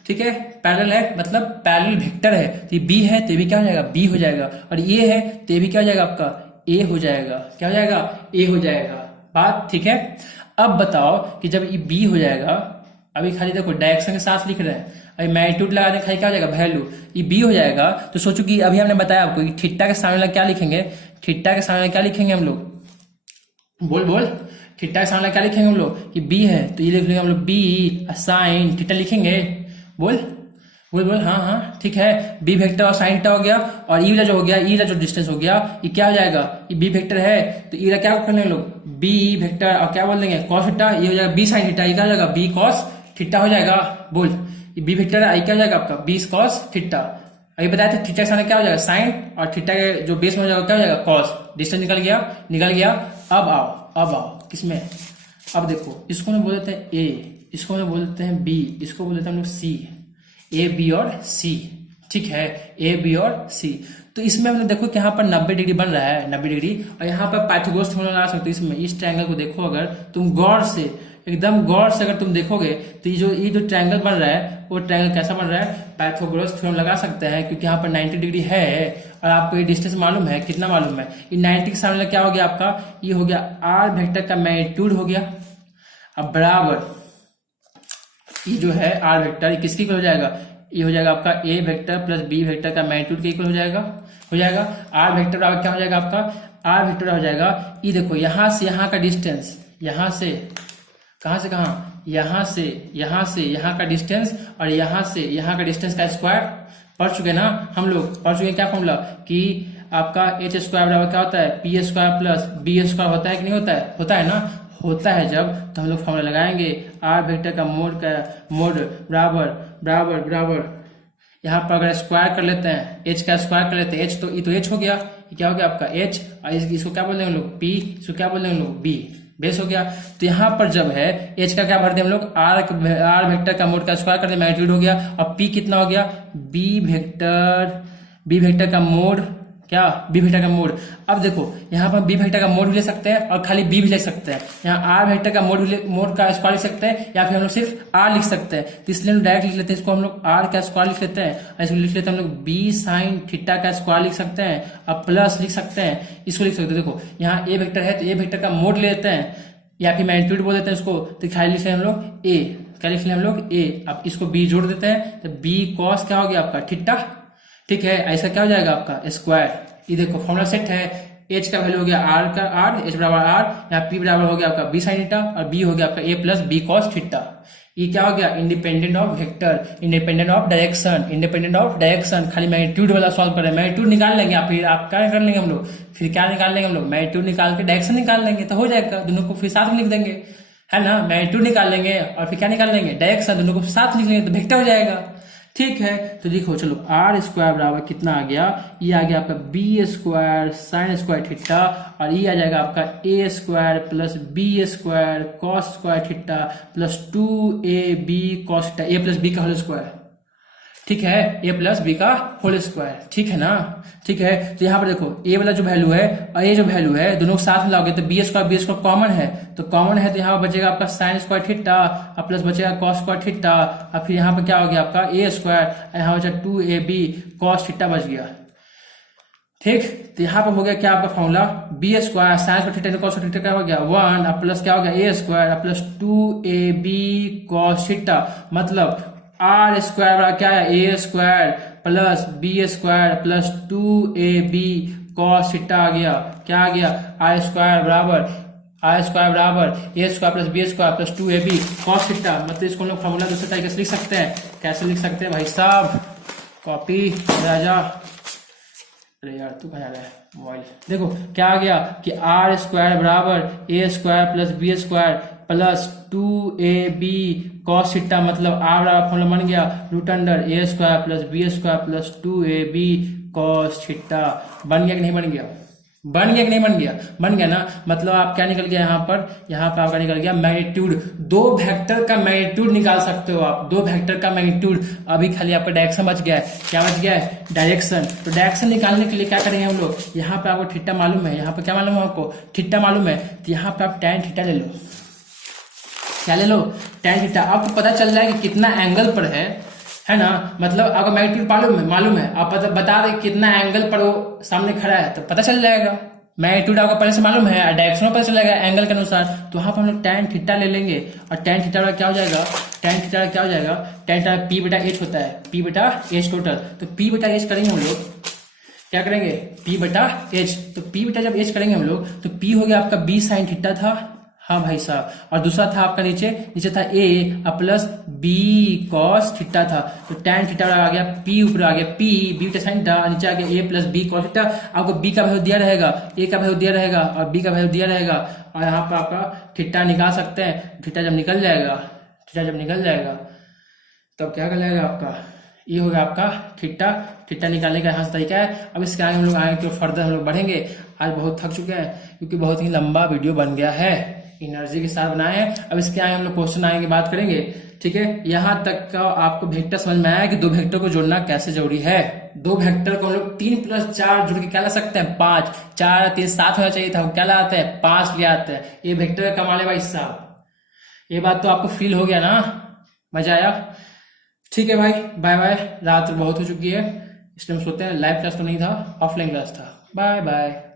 ठीक है, पैरेलल है मतलब पैरेलल वेक्टर है, तो ये बी है तो ये भी क्या हो जाएगा, बी हो जाएगा। और ये है तो ये भी क्या हो जाएगा आपका, ए हो जाएगा, क्या हो जाएगा, ए हो जाएगा। बात ठीक है। अब बताओ कि जब ये बी हो जाएगा, अभी खाली देखो डायरेक्शन के साथ लिख रहे हैं, अभी मैग्नीट्यूड लगा दें खाली क्या हो जाएगा, वैल्यू, ये बी हो जाएगा। तो सोचो कि अभी हमने बताया आपको कि थीटा के सामने क्या लिखेंगे, थीटा के सामने क्या लिखेंगे हम लोग, बोल बोल, थीटा के सामने क्या लिखेंगे हम लोग, कि बी है तो ये लिख लेंगे हम लोग, बी साइन थीटा लिखेंगे, बोल बोल बोल, हाँ हाँ ठीक है। बी वेक्टर और साइन थीटा हो गया, और ई वाला जो हो गया, ई वाला जो डिस्टेंस हो गया, ये क्या हो जाएगा, ये बी वेक्टर है, तो ई वाला क्या कर लेंगे लोग, बी वेक्टर, और क्या बोल देंगे, कॉस थीटा, ये हो जाएगा बी साइन थीटा, ये क्या हो जाएगा, बी कॉस थीटा हो जाएगा। बोल, ये बी वेक्टर है, क्या हो जाएगा आपका, बी कॉस थीटा। अभी बताया था थीटा के सामने क्या हो जाएगा, साइन, और थीटा के जो बेस में हो जाएगा क्या हो जाएगा, कॉस। डिस्टेंस निकल गया, निकल गया। अब आओ, अब आओ किसमें, अब देखो, इसको हम बोल देते हैं ए, इसको हम बोल देते हैं बी, इसको बोल देते हैं हम लोग सी, ए बी और सी। ठीक है, ए बी और सी। तो इसमें हम लोग देखो कि यहाँ पर 90 डिग्री बन रहा है, 90 डिग्री, और यहाँ पर पाइथागोरस थ्योरम लगा सकते हो। इसमें इस ट्रायंगल को देखो, अगर तुम गौर से, एकदम गौर से अगर तुम देखोगे तो ये जो ट्रायंगल बन रहा है, वो ट्रायंगल कैसा बन रहा है, पाइथागोरस थ्योरम लगा सकते हैं, क्योंकि यहाँ पर 90 डिग्री है, और आपको ये डिस्टेंस मालूम है, कितना मालूम है, ये 90 के सामने क्या हो गया आपका, ये हो गया आर वेक्टर का मैग्नीट्यूड हो गया। अब बराबर ये जो है आर वेक्टर, ये किसके इक्वल हो जाएगा, ये हो जाएगा आपका ए वेक्टर प्लस बी वेक्टर का मैग्नीट्यूड के इक्वल हो जाएगा, हो जाएगा। आर वेक्टर बराबर क्या हो जाएगा आपका, आर वेक्टर हो जाएगा, ये देखो यहाँ से यहाँ का डिस्टेंस, यहाँ से कहाँ से कहाँ, यहाँ से यहाँ का डिस्टेंस, और यहाँ से यहाँ का डिस्टेंस का स्क्वायर। पढ़ चुके ना हम लोग, पढ़ चुके क्या फॉर्मूला, कि आपका एच स्क्वायर बराबर क्या होता है, P square plus B square होता है कि नहीं होता है, होता है ना, होता है। जब तो हम लोग फॉर्मूला लगाएंगे, आर वेक्टर का मोड बराबर बराबर बराबर, यहाँ पर अगर स्क्वायर कर लेते हैं, एच का स्क्वायर कर लेते हैं, एच तो ये तो एच हो गया, ये क्या हो गया आपका एच, और इसको क्या बोल देंगे हम लोग, पी, इसको क्या बोल देंगे हम लोग, बी, बेस हो गया। तो यहाँ पर जब है एच का क्या भर दें हम लोग, आर वेक्टर का मोड का स्क्वायर कर दें, मैग्नीट्यूड हो गया, और पी कितना हो गया, बी वेक्टर का मोड, क्या, बी वेक्टर का मोड। अब देखो यहाँ पर बी वेक्टर का मोड भी ले सकते हैं, और खाली बी भी ले सकते हैं। यहाँ आर वेक्टर का मोड का स्क्वायर लिख सकते हैं, या फिर हम लोग सिर्फ आर लिख सकते हैं। तो इसलिए हम डायरेक्ट लिख लेते हैं, इसको हम लोग आर का स्क्वायर लिख लेते हैं, और इसको लिख लेते हैं हम लोग बी साइन थीटा का स्क्वायर लिख सकते हैं, और प्लस लिख सकते हैं, इसको लिख सकते हैं। देखो यहाँ ए वेक्टर है तो ए वेक्टर का मोड ले लेते हैं, या फिर मैग्नीट्यूड बोल देते हैं उसको, तो खाली लिख लें हम लोग ए, क्या लिख लें हम लोग ए। अब इसको बी जोड़ देते हैं, तो बी कॉस क्या हो गया आपका, थीटा। ठीक है, ऐसा क्या हो जाएगा आपका स्क्वायर। ये देखो फॉर्मूला सेट है, एच का वैल्यू हो गया आर का आर, एच बराबर आर, यहाँ पी बराबर हो गया आपका बी साइन थीटा, और बी हो गया आपका ए प्लस बी कॉस थीटा। ये क्या हो गया, independent of vector, independent of direction, independent of direction, खाली मैग्नीट्यूड वाला सॉल्व कर रहे हैं, मैग्नीट्यूड निकाल लेंगे आप, फिर आप क्या कर लेंगे हम लोग, फिर क्या निकाल लेंगे हम लोग, मैग्नीट्यूड निकाल के डायरेक्शन निकाल लेंगे तो हो जाएगा, दोनों को फिर साथ में लिख देंगे, है ना, मैग्नीट्यूड निकाल लेंगे और फिर क्या निकाल लेंगे, डायरेक्शन, दोनों को साथ लिख लेंगे तो वेक्टर हो जाएगा। ठीक है, तो देखो चलो आर स्क्वायर बराबर कितना आ गया, ये आ गया आपका b square sine square theta, और ये आ जाएगा आपका a square plus B square cos square theta plus 2ab cos theta, a plus b का होल स्क्वायर, ठीक है, ए प्लस बी का होल स्क्वायर, ठीक है ना। ठीक है, तो यहाँ पर देखो ए वाला जो वैल्यू है और ए जो वैल्यू है दोनों को साथ मिलाओगे तो बी स्क्वायर कॉमन है, तो कॉमन है तो यहाँ पर बचेगा आपका साइन स्क्वायर थीटा और प्लस बचेगा कॉस स्क्वायर थीटा, और फिर यहाँ पर क्या हो गया आपका ए स्क्वायर, यहाँ बचा 2ab कॉस थीटा बच गया। ठीक, तो यहाँ पर हो गया क्या आपका formula, b square sine square theta cos theta क्या हो गया 1 और प्लस क्या हो गया a square plus 2ab cos theta, मतलब आर स्क्वायर बराबर क्या है, a square plus B square plus 2ab cos theta आ गया, क्या आ गया, आर स्क्वायर बराबर ए square plus B square plus 2ab cos theta, मतलब इसको हम लोग फॉर्मूला दूसरे तरीके से लिख सकते हैं, कैसे लिख सकते हैं भाई साहब, कॉपी राजा, अरे यार तू कहाँ जा रहा है मोबाइल, देखो क्या आ गया कि आर स्क्वायर बराबर ए square plus B square plus 2ab cos theta, मतलब आर बराबर फॉर्मूला बन गया root under A square plus B square plus 2ab cos theta, बन गया कि नहीं बन गया, बन गया कि नहीं बन गया, बन गया ना, मतलब आप क्या निकल गया यहाँ पर आपका निकल गया मैग्नीट्यूड, दो वेक्टर का मैग्नीट्यूड निकाल सकते हो आप, दो वेक्टर का मैग्नीट्यूड, अभी खाली आपका डायरेक्शन बच गया है, क्या बच गया है, डायरेक्शन, तो डायरेक्शन निकालने के लिए क्या करेंगे हम लोग, यहाँ पे आपको थीटा मालूम है, यहाँ पे क्या मालूम है आपको, थीटा मालूम है, तो यहाँ पे आप tan थीटा ले लो, क्या ले लो, tan थीटा, आपको पता चल रहा है कि कितना एंगल पर है ना, मतलब आपको मैग्नीट्यूड मालूम है, आप बता रहे कितना एंगल पर वो सामने खड़ा है तो पता चल जाएगा, मैग्नीट्यूड आपको पहले से मालूम है, डायरेक्शन पता चल जाएगा एंगल के अनुसार, तो वहां पर हम लोग tan थीटा ले लेंगे, और tan थीटा क्या हो जाएगा, tan थीटा क्या हो जाएगा, tan थीटा p बटा h होता है, p बटा h टोटल, तो p बटा h करेंगे हम लोग, क्या करेंगे p बटा h, तो p बटा जब h करेंगे हम लोग तो p हो गया आपका b साइन थीटा था, हाँ भाई साहब, और दूसरा था आपका नीचे था a plus b cos theta था, तो tan थीटा आ गया p, ऊपर आ गया p b का साइन था, नीचे आ गया a plus b cos theta, आपको b का वैल्यू दिया रहेगा, a का वैल्यू दिया रहेगा और b का वैल्यू दिया रहेगा, और यहाँ पर आपका थीटा निकाल सकते हैं, थीटा जब निकल जाएगा तब क्या कर जाएगा आपका, ये होगा आपका थीटा निकालने का यहाँ से तरीका है। अब इसके आगे हम लोग आगे तो फर्दर हम लोग बढ़ेंगे, आज बहुत थक चुके हैं क्योंकि बहुत ही लंबा वीडियो बन गया है, एनर्जी के साथ बनाए हैं। अब इसके आगे हम लोग क्वेश्चन आएंगे, बात करेंगे, ठीक है। यहाँ तक का आपको वेक्टर समझ में आया कि दो वेक्टर को जोड़ना कैसे जरूरी है। दो वेक्टर को हम लोग 3 + 4 जोड़ के क्या ला सकते हैं, 5, 4 3 7 होना चाहिए था, क्या लाते हैं 5 ले आते हैं। ये वेक्टर का कमाल है भाई साहब, ये बात तो आपको फील हो गया ना, मजा आया। ठीक है भाई, बाय बाय, रात बहुत हो चुकी है, इसलिए हम सोते हैं। लाइव क्लास तो नहीं था, ऑफलाइन क्लास था। Bye bye.